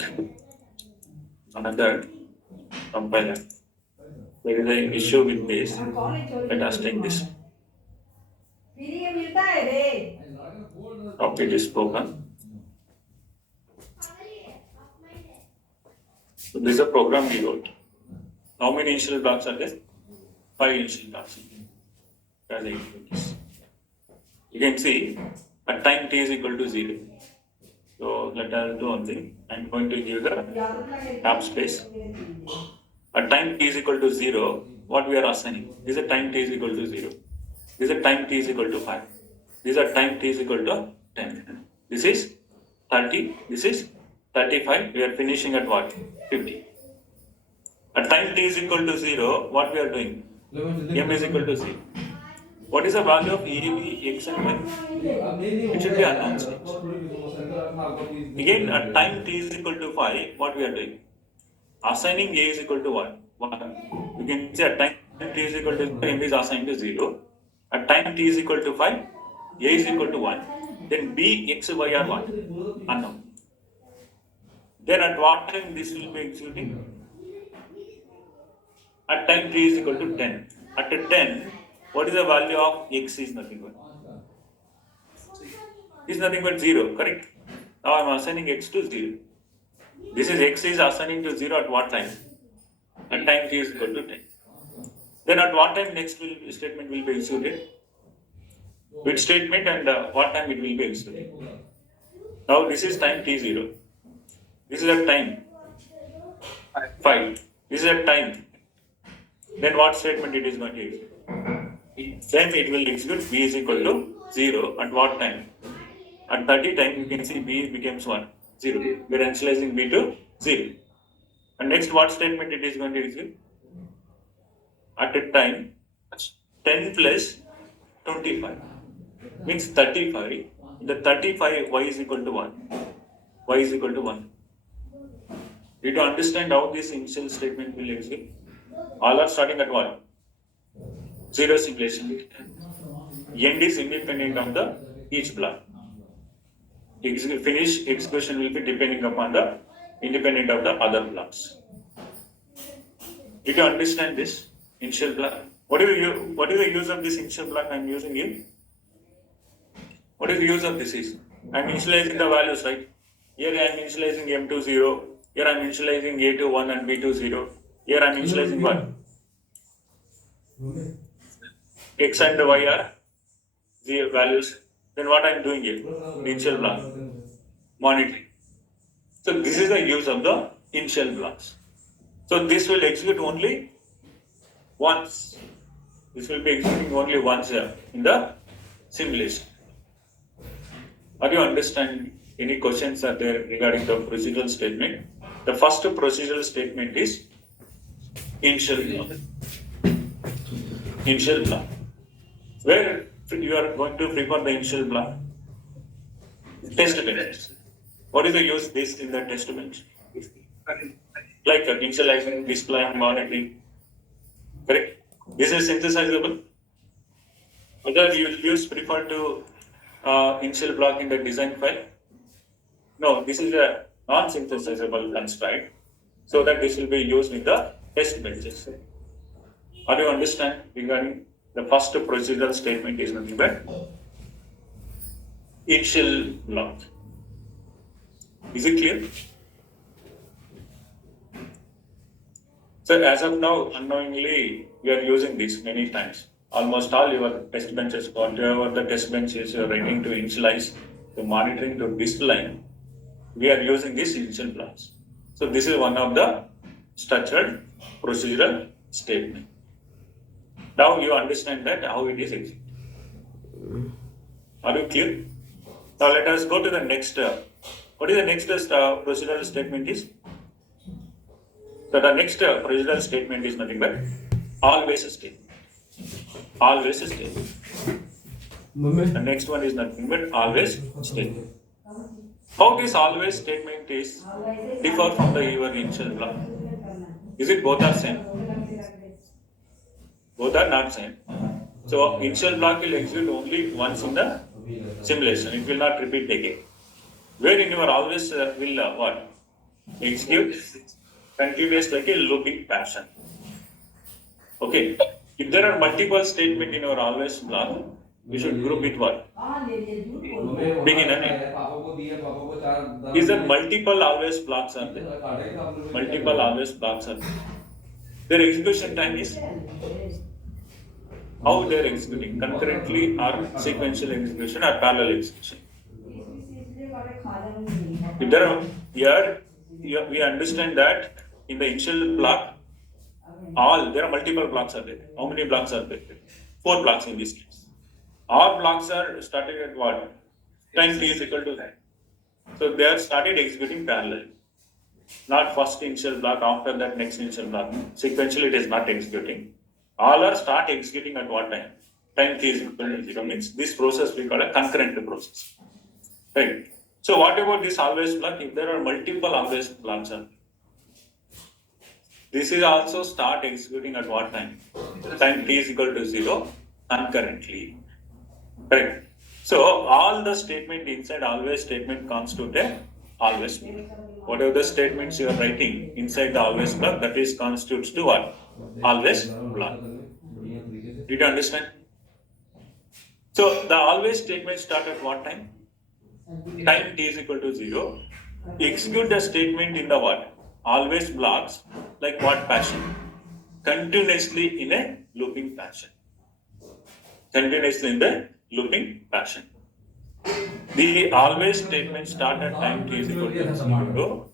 another compiler. There is an issue with this. कौन है चोरी Let us take this. Free में मिलता है रे Copy this program. So this is a program we wrote. How many initial blocks are there? 5 initial blocks. You can see at time t is equal to 0. So let us do one thing. I am going to give the tab space. At time t is equal to 0, what we are assigning? This is a time t is equal to 0. This is a time t is equal to 5. This is a time t is equal to 10. This is 30. This is 35. We are finishing at what? 50. At time t is equal to 0, what we are doing? M is equal to 0. What is the value of A, B, X and Y? It should be unknown stage. Again, at time t is equal to 5, what we are doing? Assigning A is equal to what? 1. You can say at time t is equal to 0, M is assigned to 0. At time t is equal to 5, a is equal to 1. Then b, x, y are what? Unknown. Then at what time this will be executing? At time t is equal to 10. At 10, what is the value of x is nothing but? Is nothing but 0, correct? Now I am assigning x to 0. This is x is assigning to 0 at what time? At time t is equal to 10. Then at what time next statement will be executed? Which statement and what time it will be executed? Now this is time t0. This is at time 5. This is at time. Then what statement it is going to execute? Then it will execute b is equal to 0 at what time? At 30 time you can see b becomes 1, 0. We are initializing b to 0. And next what statement it is going to execute? At a time 10 plus 25 means 35. The 35 y is equal to 1. Y is equal to 1. You to understand how this initial statement will execute. All are starting at what? 0 simulation. End is independent of the each block. Finish execution will be depending upon the independent of the other blocks. Did you understand this initial block? What is the use of this initial block I am using here? What is the use of this is? I am initializing the values, right? Here I am initializing m to 0. Here I am initializing a to 1 and b to 0. Here I am initializing what? X and y are the values. Then what I am doing here? Initial block. Monitoring. So this is the use of the initial blocks. So this will execute only once. This will be executing only once here in the simulation. Are you understanding? Any questions are there regarding the procedural statement? The first procedural statement is initial block. Initial block. Where you are going to prepare the initial block? Test bench. What is the use this in the test bench? Like initializing, displaying, monitoring. Correct? This is synthesizable. Whether you will use prefer to initial block in the design file. No, this is a non-synthesizable constraint, so that this will be used in the test benches. Are you understand regarding the first procedural statement is nothing but initial block. Is it clear? So as of now, unknowingly, we are using this many times. Almost all your test benches, whatever the test benches you are writing to initialize, to monitoring, to display, we are using these initial blocks. So this is one of the structured procedural statement. Now you understand that how it is executed. Are you clear? Now let us go to the next. What is the next procedural statement is? So the next procedural statement is nothing but always statement. Always statement. The next one is nothing but always statement. How this always statement is differ from the your initial block? Is it both are same? Both are not same. So initial block will execute only once in the simulation. It will not repeat again. Where in your always will what? Execute continuous like a looping pattern. Okay. If there are multiple statements in your always block, we should group it what? Begin and end. Is there multiple always blocks are there? Multiple always blocks are there. Their execution time is how they are executing concurrently or sequential execution or parallel execution. If there are here we understand that in the initial block, there are multiple blocks are there. How many blocks are there? 4 blocks in this case. All blocks are started at what? Time t is equal to that. So they are started executing parallel. Not first initial block, after that next initial block. Sequentially it is not executing. All are start executing at what time? Time t is equal to 0 means this process we call a concurrent process. Right. So what about this always block? If there are multiple always blocks, this is also start executing at what time? Time t is equal to 0. concurrently. Correct. So all the statement inside always statement constitute a always block. Whatever the statements you are writing inside the always block, that is constitutes to what? Always block. Did you understand? So the always statement start at what time? Time t is equal to 0. Execute the statement in the what? Always blocks, like what fashion? Continuously in a looping fashion. Continuously in the looping fashion. The always statement start at time t is equal to 0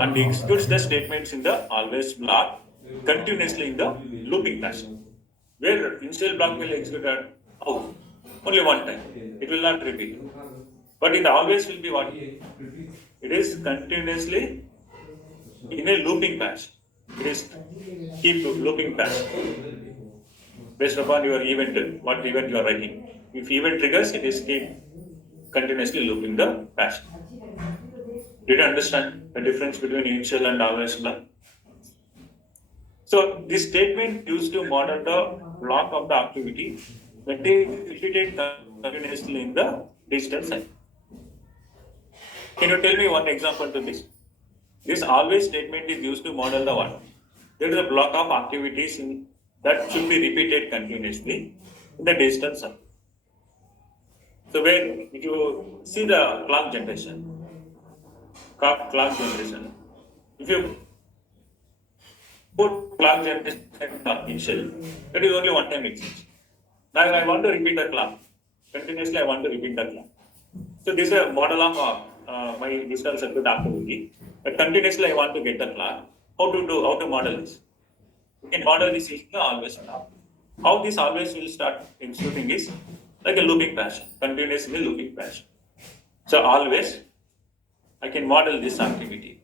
and executes the statements in the always block continuously in the looping fashion. Where initial block will execute at out only one time. It will not repeat. But in the always will be what? It is continuously in a looping fashion. It is keep looping fashion based upon your event, what event you are writing. If event triggers, it is keep continuously looping the fashion. Did you understand the difference between initial and always block? So this statement used to model the block of the activity that is repeated continuously in the digital cycle. Can you tell me one example to this? This always statement is used to model the what? There is a block of activities that should be repeated continuously in the digital cycle. So when you see the clock generation, if you put clock generation initial, that is only one time execution. Now I want to repeat the clock. Continuously I want to repeat the clock. So this is a model of my digital circuit activity. But continuously I want to get the clock. How to model this? You can model this in the always block. How this always will start executing is like a looping fashion, continuously looping fashion. So always I can model this activity.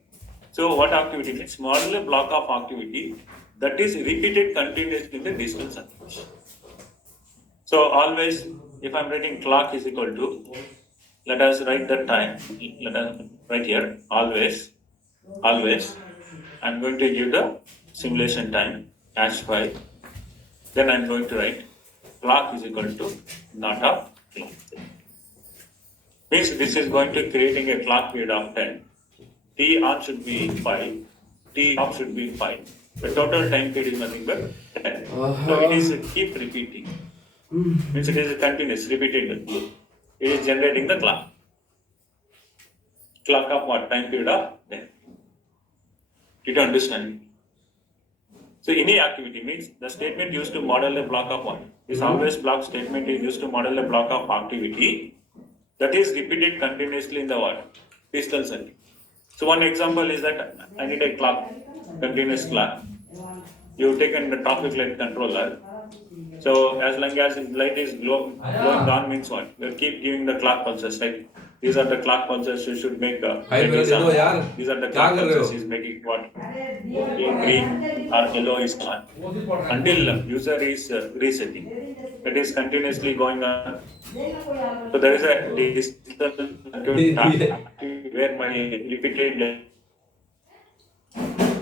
So what activity means? Model a block of activity that is repeated continuously in the digital circuit. So always, if I'm writing clock is equal to, let us write the time. Let us write here always. I'm going to give the simulation time as 5. Then I'm going to write clock is equal to not of clock. Means this is going to creating a clock period of 10. T on should be 5. T off should be 5. The total time period is nothing but 10. So it is keep repeating. Means it is a continuous repeated loop. It is generating the clock. Clock of what? Time period of 10. Did you understand? So any activity means the statement used to model a block of what? This always block statement is used to model a block of activity that is repeated continuously in the what? Digital circuit. So one example is that I need a clock, continuous clock. You've taken the traffic light controller. So as long as the light is glowing on means what? You keep giving the clock pulses, right? These are the clock pulses you should make. These are the clock pulses is making what? Green or yellow is on. Until user is resetting. It is continuously going on. So there is a digital circuit where my repeated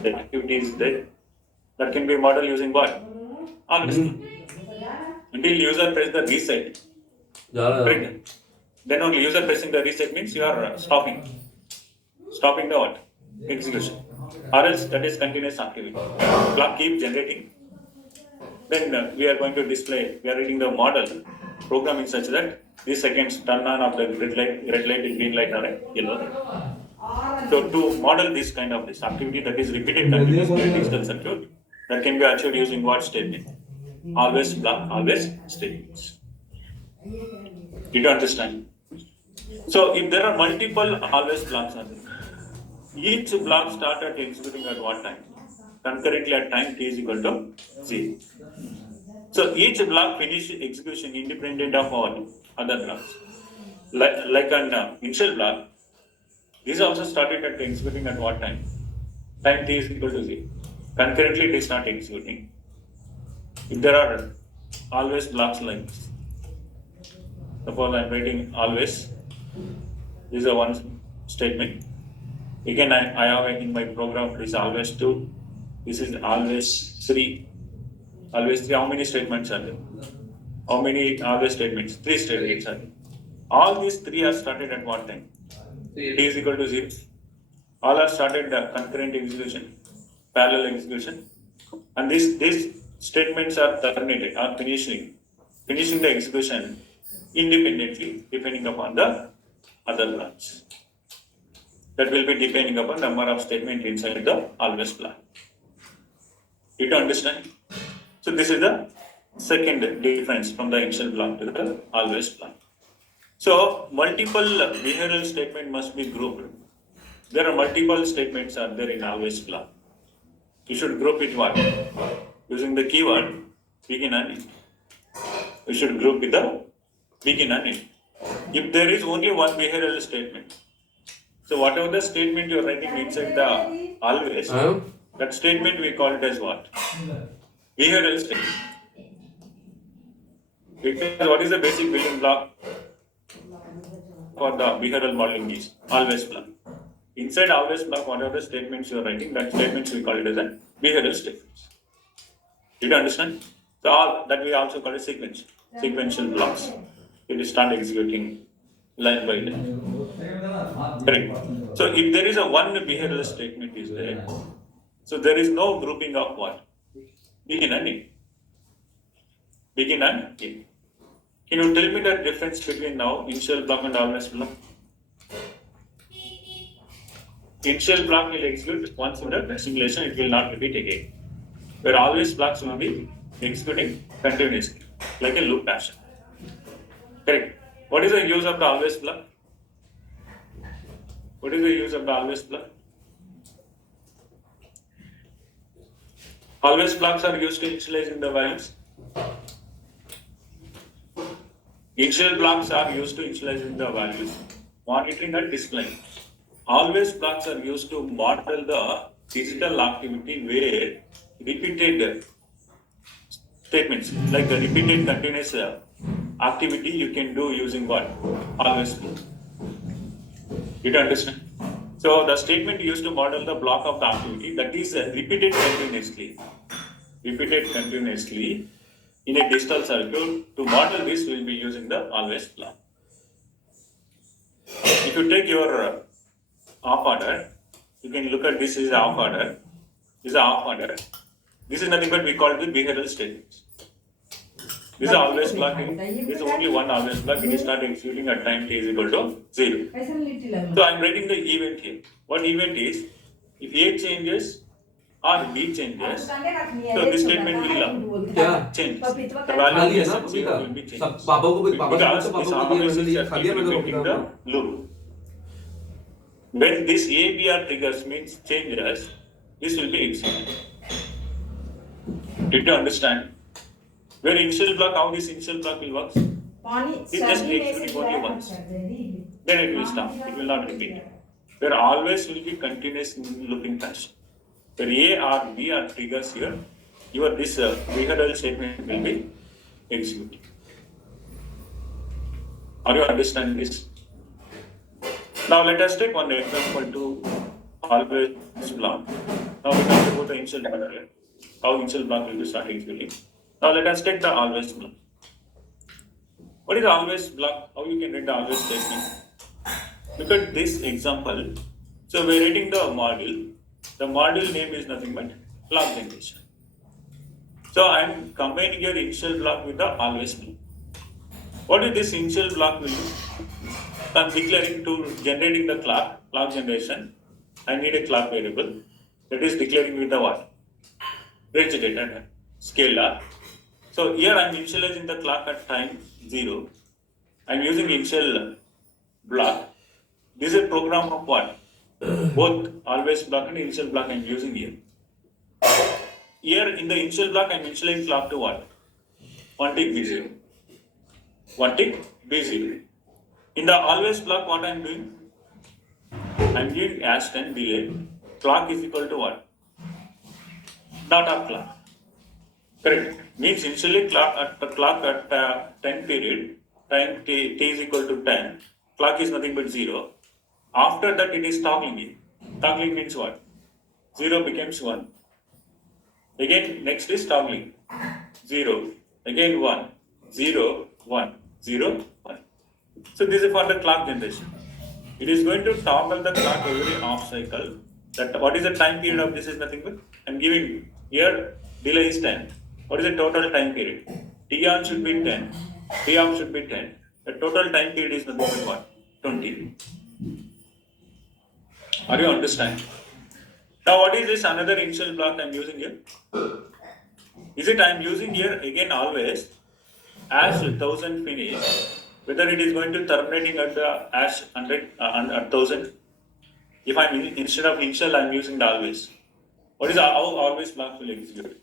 activity is there. That can be modeled using what? Honestly. Until user press the reset. Correct? Then only user pressing the reset means you are stopping the what? Execution. Or else that is continuous activity. Clock keep generating. Then we are going to display, we are reading the model programming such that these seconds turn on of the red light, green light or yellow light. So to model this kind of this activity that is repeated continuously in digital circuit, that can be achieved using what statement? Always block, always statements. Did you understand? So if there are multiple always blocks, each block started executing at what time? Concurrently at time t is equal to 0. So each block finished execution independent of all other blocks. Like an initial block, this also started at executing at what time? Time t is equal to 0. Concurrently it is not executing. If there are always blocks like this, suppose I am writing always, this is a one statement. Again, I have in my program this always 2, this is always 3. Always 3, how many statements are there? How many always statements? 3 statements. All these 3 are started at what time? T is equal to 0. All are started concurrent execution, parallel execution, and these statements are terminated or finishing the execution independently depending upon the other branch. That will be depending upon number of statements inside the always block. You to understand? So this is the second difference from the initial block to the always block. So multiple behavioral statement must be grouped. There are multiple statements are there in always block. You should group it what? Using the keyword begin and end. We should group with the begin and end. If there is only one behavioral statement, so whatever the statement you are writing inside the always, that statement we call it as what? Behavioral statement. Because what is the basic building block for the behavioral modeling is always block. Inside always block, whatever the statements you are writing, that statements we call it as a behavioral statements. Did you understand? So all that we also call it sequential blocks. It will start executing line by line. Correct. So if there is a one behavioral statement is there, so there is no grouping of what? Begin and end. Begin and end. Can you tell me the difference between now initial block and always block? Initial block will execute once in the simulation, it will not repeat again. Where always blocks will be executing continuously, like a loop fashion. Correct. What is the use of the always block? What is the use of the always block? Always blocks are used to initializing the values. Initial blocks are used to initializing the values, monitoring and displaying. Always blocks are used to model the digital activity where repeated statements, like a repeated continuous activity you can do using what? Always block. Did you understand? So the statement used to model the block of the activity that is repeated continuously in a digital circuit. To model this, we will be using the always block. If you take your off order, you can look at this is off order. This is off order. This is nothing but we call it the behavioral statements. This is always block. This is only one always block. It is start executing at time t is equal to 0. So I am writing the event here. What event is? If A changes or B changes, so this statement will change. The value of S and 0 will be changed. Because this automation is repeating the loop. When this ABR triggers means changes, this will be executed. Did you understand? Where initial block, how this initial block will work? It just executing only once. Then it will stop. It will not repeat. Where always will be continuous in looping fashion. Where A or B are triggers here, your this behavioral statement will be executed. Are you understanding this? Now let us take one example to always block. Now we talked about the initial block here. How initial block will be start executing. Now let us take the always block. What is the always block? How you can read the always statement? Look at this example. So we are reading the module. The module name is nothing but block generation. So I am combining your initial block with the always block. What is this initial block will do? So I am declaring to generating the clock generation. I need a clock variable that is declaring with the what? Range data scalar. So here I am initializing the clock at time 0. I am using initial block. This is a program of what? Both always block and initial block I am using here. Here in the initial block I am initializing clock to what? 1 tick B0. 1 tick B0. In the always block what I am doing? I am giving as 10 delay. Clock is equal to what? Dot of clock. Correct. Means initially clock at 10 period, time t is equal to 10. Clock is nothing but 0. After that it is toggling in. Toggling means what? 0 becomes 1. Again next is toggling. 0. Again 1. 0, 1, 0, 1. So this is for the clock generation. It is going to toggle the clock every half cycle. That what is the time period of this is nothing but I'm giving here delay is 10. What is the total time period? T on should be 10, T off should be 10. The total time period is nothing but what? 20. Are you understand? Now what is this another initial block I'm using here? Is it I'm using here again always as 1000 finish, whether it is going to terminating at the as 100 1000. If I'm instead of initial I'm using the always. What is how always block will execute?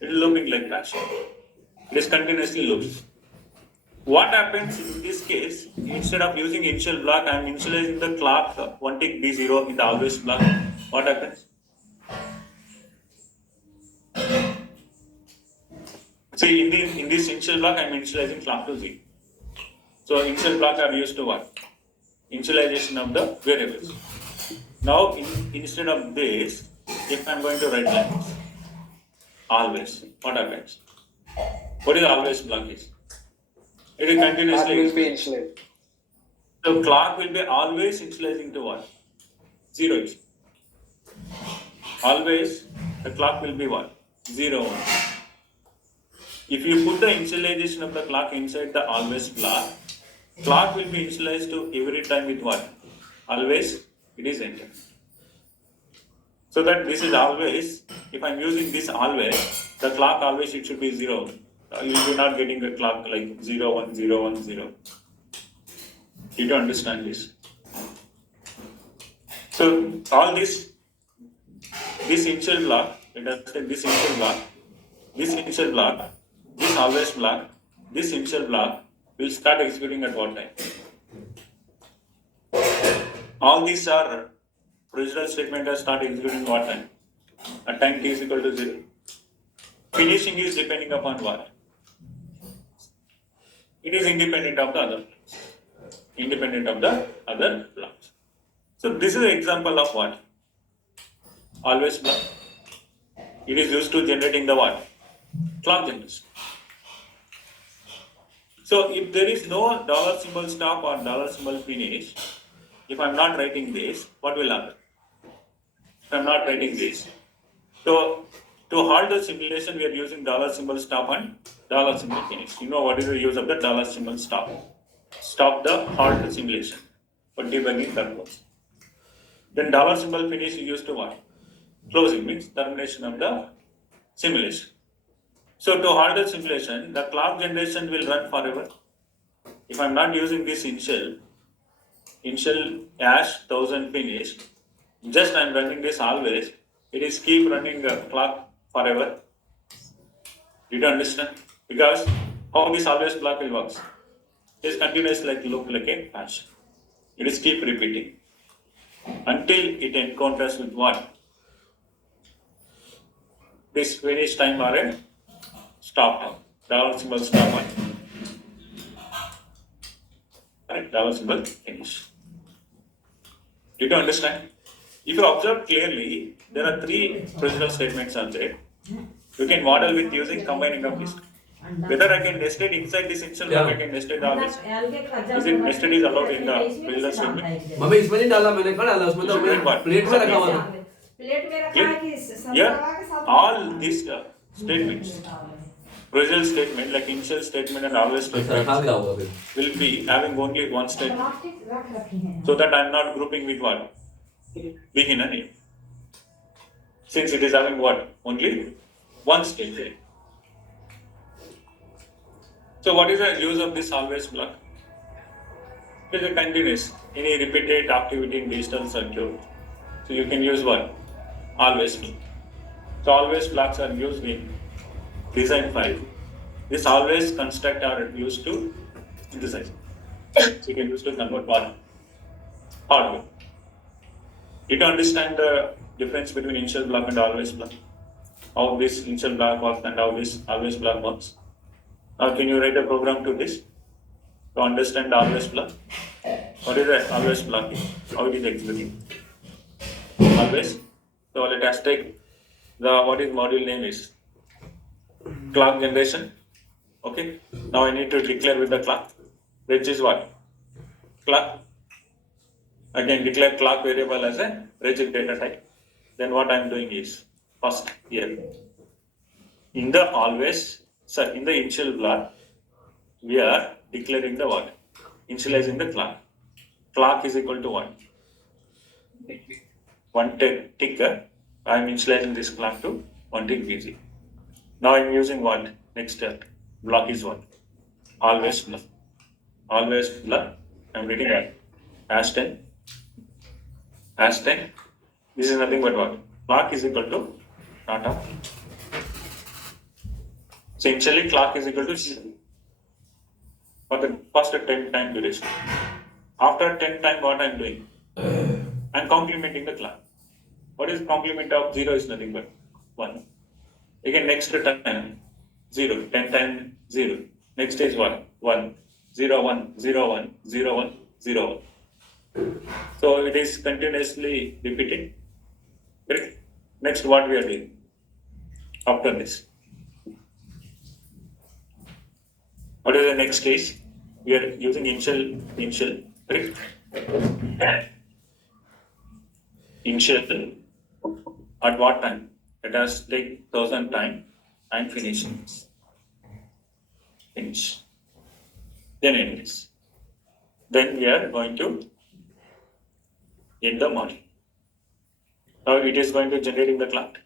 It is looping like that. It is continuously loops. What happens in this case? Instead of using initial block, I am initializing the clock 1 tick B0 in the always block. What happens? See, in this initial block, I am initializing clock to 0. So initial block are used to what? Initialization of the variables. Now, instead of this, if I am going to write like this, always, what happens? What is always block is? It is continuously. That will be initialized. So clock will be always initializing to what? 0. Always the clock will be what? 0, 1. If you put the initialization of the clock inside the always block, clock will be initialized to every time with what? Always it is enter. So that this is always, if I'm using this always, the clock always it should be 0. You will be not getting a clock like 0, 1, 0, 1, 0. You don't understand this. So all this initial block, let us say this initial block, this initial block, this always block, this initial block will start executing at what time? All these are procedural statement that start executing what time? At time t is equal to 0. Finishing is depending upon what? It is independent of the other blocks. Independent of the other blocks. So this is an example of what? Always block. It is used to generating the what? Clock generation. So if there is no dollar symbol stop or dollar symbol finish, if I'm not writing this, what will happen? If I'm not writing this. So to halt the simulation, we are using dollar symbol stop and dollar symbol finish. You know what is the use of the dollar symbol stop? Stop the halt the simulation for debugging purpose. Then dollar symbol finish is used to what? Closing means termination of the simulation. So to halt the simulation, the clock generation will run forever. If I'm not using this initial hash 1000 finish, just I'm running this always, it is keep running the clock forever. Did you understand? Because how this always block will works? It is continuous like loop like a hash. It is keep repeating until it encounters with what? This finish time or a stop time. Dollar symbol stop time. Right, dollar symbol finish. Did you understand? If you observe clearly, there are 3 procedural statements are there. You can model with using combining of this. Whether I can nest it inside this initial block, I can nest it all this. Is it nested is allowed in the procedural statement? Mummy इसमें नहीं डाला मैंने कहाँ डाला उसमें तो उसमें मैंने what? प्लेट में रखा हुआ था प्लेट में रखा है कि सब Here, लगा के साथ all these statements, procedural statement like initial statement and always अच्छा statement रखा गया होगा फिर will be having only one statement. Plastic रख रखे हैं So that I am not grouping with what? Begin and end. Since it is having what? Only one statement. So what is the use of this always block? It is a continuous, any repeated activity in digital circuit. So you can use what? Always block. So always blocks are used in design file. This always construct are used to synthesize. So you can use to convert what? Hardware. Did you understand the difference between initial block and always block? How this initial block works and how this always block works? Now can you write a program to this? To understand the always block? What is the always block? How it is executing? Always. So let us take the what is module name is clock generation. Okay. Now I need to declare with the clock, which is what? Clock. Again, declare clock variable as a rigid data type. Then what I am doing is, first here, in the in the initial block, we are declaring the what? Initializing the clock. Clock is equal to what? One ticker. I am initializing this clock to 1 tick busy. Now I am using what? Next step. Block is what? Always block. Always block. I am reading that. Hash 10. Hash 10. This is nothing but what? Clock is equal to not up. So initially clock is equal to 0 for the first 10 time duration. After 10 time, what I am doing? I am complementing the clock. What is complement of 0 is nothing but 1. Again, next time 0, 10 times 0. Next is what? 1, 0, 1, 0, 1, 0, 1, 0, 1. So it is continuously repeating. Correct? Next, what we are doing after this? What is the next case? We are using initial, correct? Initial at what time? Let us take 1000 time and finish this. Finish. Then end this. Then we are going to end the model. Now it is going to generate in the clock.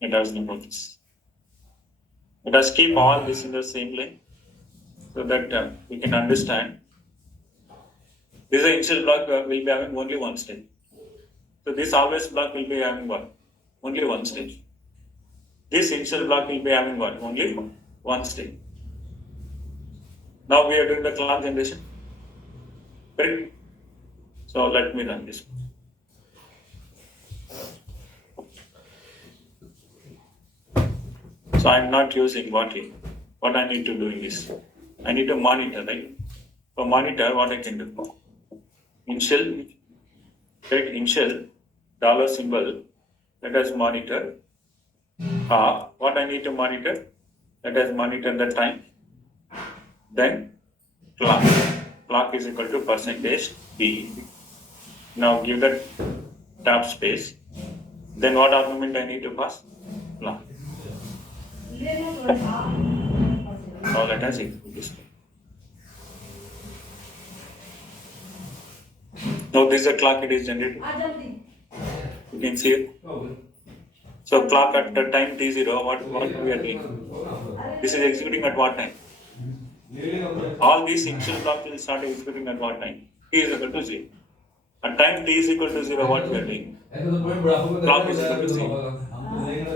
It has no purpose. Let us keep all this in the same line so that we can understand. This is initial block will be having only one stage. So this always block will be having what? Only one stage. This initial block will be having what? Only one stage. Now we are doing the clock generation. Correct? So let me run this. So I am not using what I need to do is I need to monitor, right? For monitor, what I can do? Initial, take initial dollar symbol, let us monitor. What I need to monitor? Let us monitor the time. Then clock. Clock is equal to percentage D. Now give the tab space. Then what argument I need to pass? Clock. Now let us execute this. Now this is a clock it is generated. You can see it. So clock at the time T0, what we are doing? This is executing at what time? All these initial blocks will start executing at what time? T is equal to 0. At time T is equal to 0, what we are doing? Clock is equal to 0.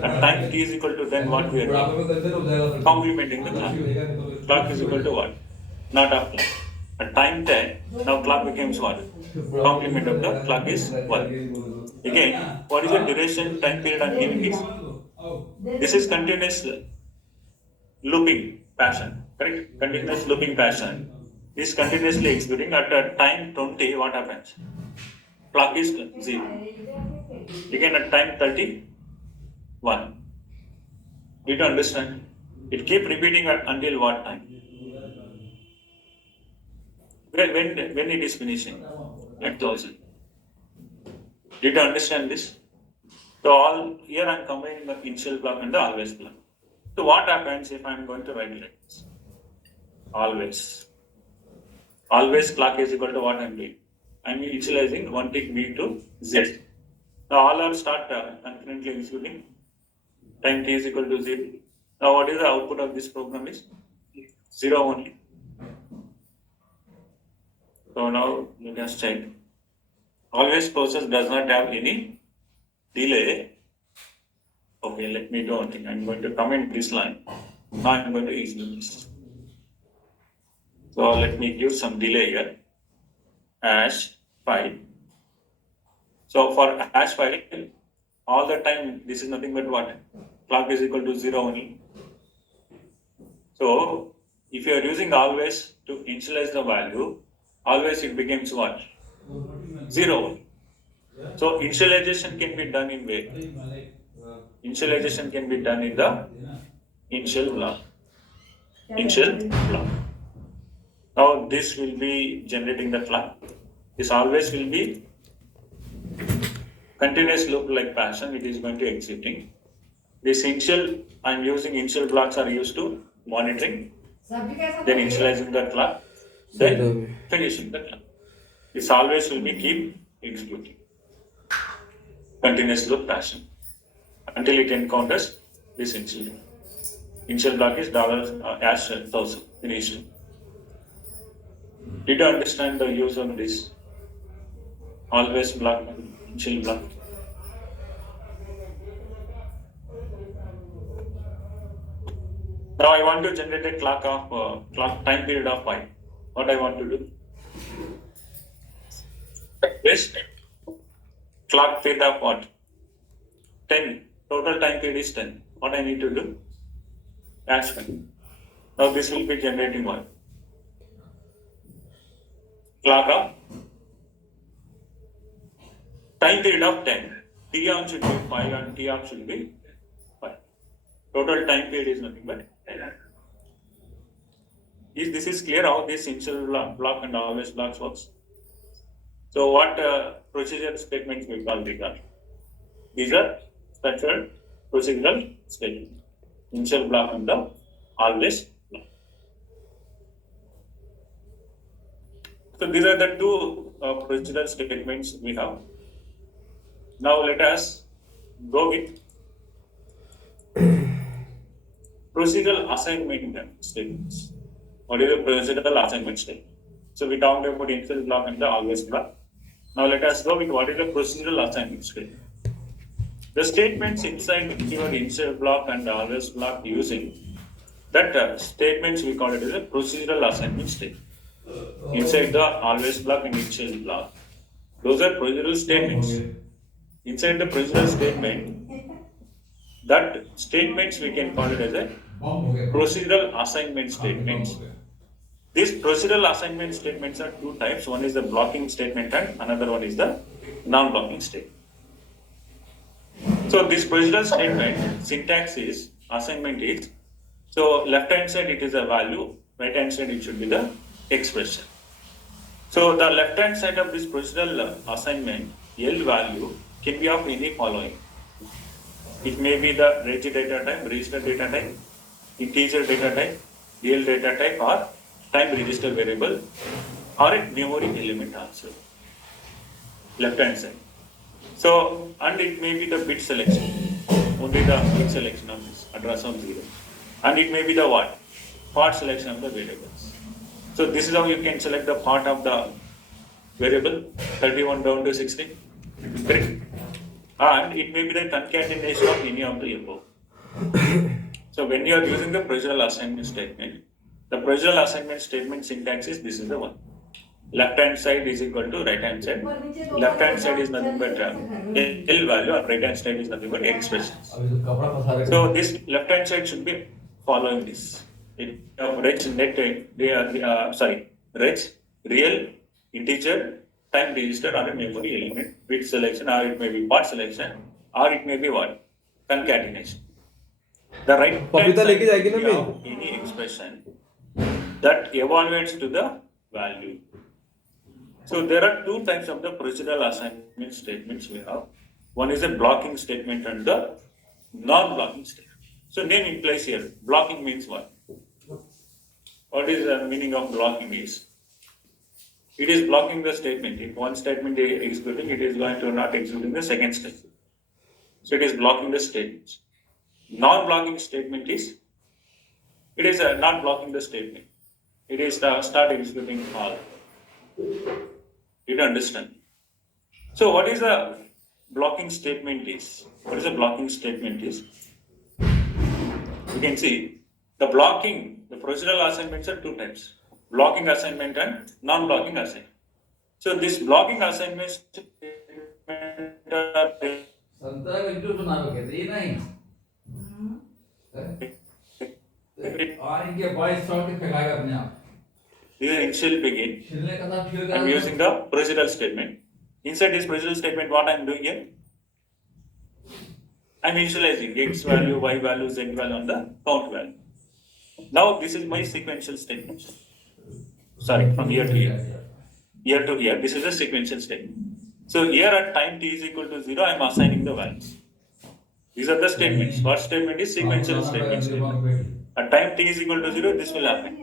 At time T is equal to then what we are doing? Complementing the clock. Clock is equal to what? Not of clock. At time 10, now clock becomes what? Complement of the clock is 1. Again, what is the duration time period I am giving is? This is continuous looping pattern, correct? Continuous looping pattern is continuously executing. At a time 20, what happens? Clock is 0. Again at time 31. You don't understand? It keep repeating until what time? When it is finishing? At 1000. Did you understand this? So all here I am combining the initial block and the always block. So what happens if I am going to write it like this? Always clock is equal to what I am doing? I am initializing 1 tick B to Z. Now all are start concurrently executing. Time T is equal to 0. Now what is the output of this program is? 0 only. So now you can check. Always process does not have any delay. Okay, let me do one thing. I'm going to comment this line. Now I'm going to execute this. So let me give some delay here. Hash 5. So for hash 5, all the time this is nothing but what? Clock is equal to 0 only. So if you are using always to initialize the value, always it becomes what? 0 only. So initialization can be done in way. initialization can be done in the initial block. Initial block. Now this will be generating the clock. This always will be continuous loop like fashion. It is going to exiting. This initial, I am using initial blocks are used to monitoring, then initializing the clock, then finishing the clock. This always will be keep executing. Continuous loop fashion until it encounters this initial. Initial block is $$1000 initial. Did you understand the use of this? Always block, initial block. Now I want to generate a clock clock time period of 5. What I want to do? This clock period of what? 10. Total time period is 10. What I need to do? That's fine. Now this will be generating what? Clock of time period of 10. T on should be 5 and T off should be 5. Total time period is nothing but 10. If this is clear how this initial block and always blocks works. So what procedural statements we call these are? These are structured procedural statements. Initial block and the always block. So these are the two procedural statements we have. Now let us go with procedural assignment statements. What is a procedural assignment statement? So we talked about initial block and the always block. Now let us go with what is a procedural assignment statement. The statements inside your initial block and the always block using that statements we call it as a procedural assignment statement. Inside the always block and initial block, those are procedural statements. Inside the procedural statement, that statements we can call it as a procedural assignment statements. These procedural assignment statements are two types. One is the blocking statement and another one is the non-blocking statement. So this procedural statement syntax is assignment is, so left hand side it is a value, right hand side it should be the expression. So the left hand side of this procedural assignment L value can be of any following. It may be the reg data type, register data type, integer data type, real data type, or time register variable, or a memory element also. Left hand side. So, and it may be the bit selection, only the bit selection of this address of 0. And it may be the what? Part selection of the variables. So this is how you can select the part of the variable 31 down to 16. Correct? And it may be the concatenation of any of the above. So when you are using the procedural assignment statement, the procedural assignment statement syntax is this is the one. Left hand side is equal to right hand side. Left hand side is nothing but L value, and right hand side is nothing but expressions. So this left hand side should be following this. Reg real, integer, time register, or a memory element, bit selection, or it may be part selection, or it may be what? Concatenation. The right hand side will be of any expression that evaluates to the value. So there are two types of the procedural assignment statements we have. One is a blocking statement and the non-blocking statement. So name implies here, blocking means what? What is the meaning of blocking is? It is blocking the statement. If one statement is executing, it is going to not executing the second statement. So it is blocking the statements. Non-blocking statement is, it is not blocking the statement. It is start executing all. You understand? So what is a blocking statement is? What is a blocking statement is? You can see the blocking, the procedural assignments are two types. Blocking assignment and non-blocking assignment. So this blocking assignment This is initial begin. I'm using the procedural statement. Inside this procedural statement, what I'm doing here? I'm initializing X value, Y value, Z value on the count value. Now this is my sequential statement. Sorry, from here to here. Here to here, this is a sequential statement. So here at time t is equal to 0, I am assigning the values. These are the statements. First statement is sequential statement. At time t is equal to 0, this will happen.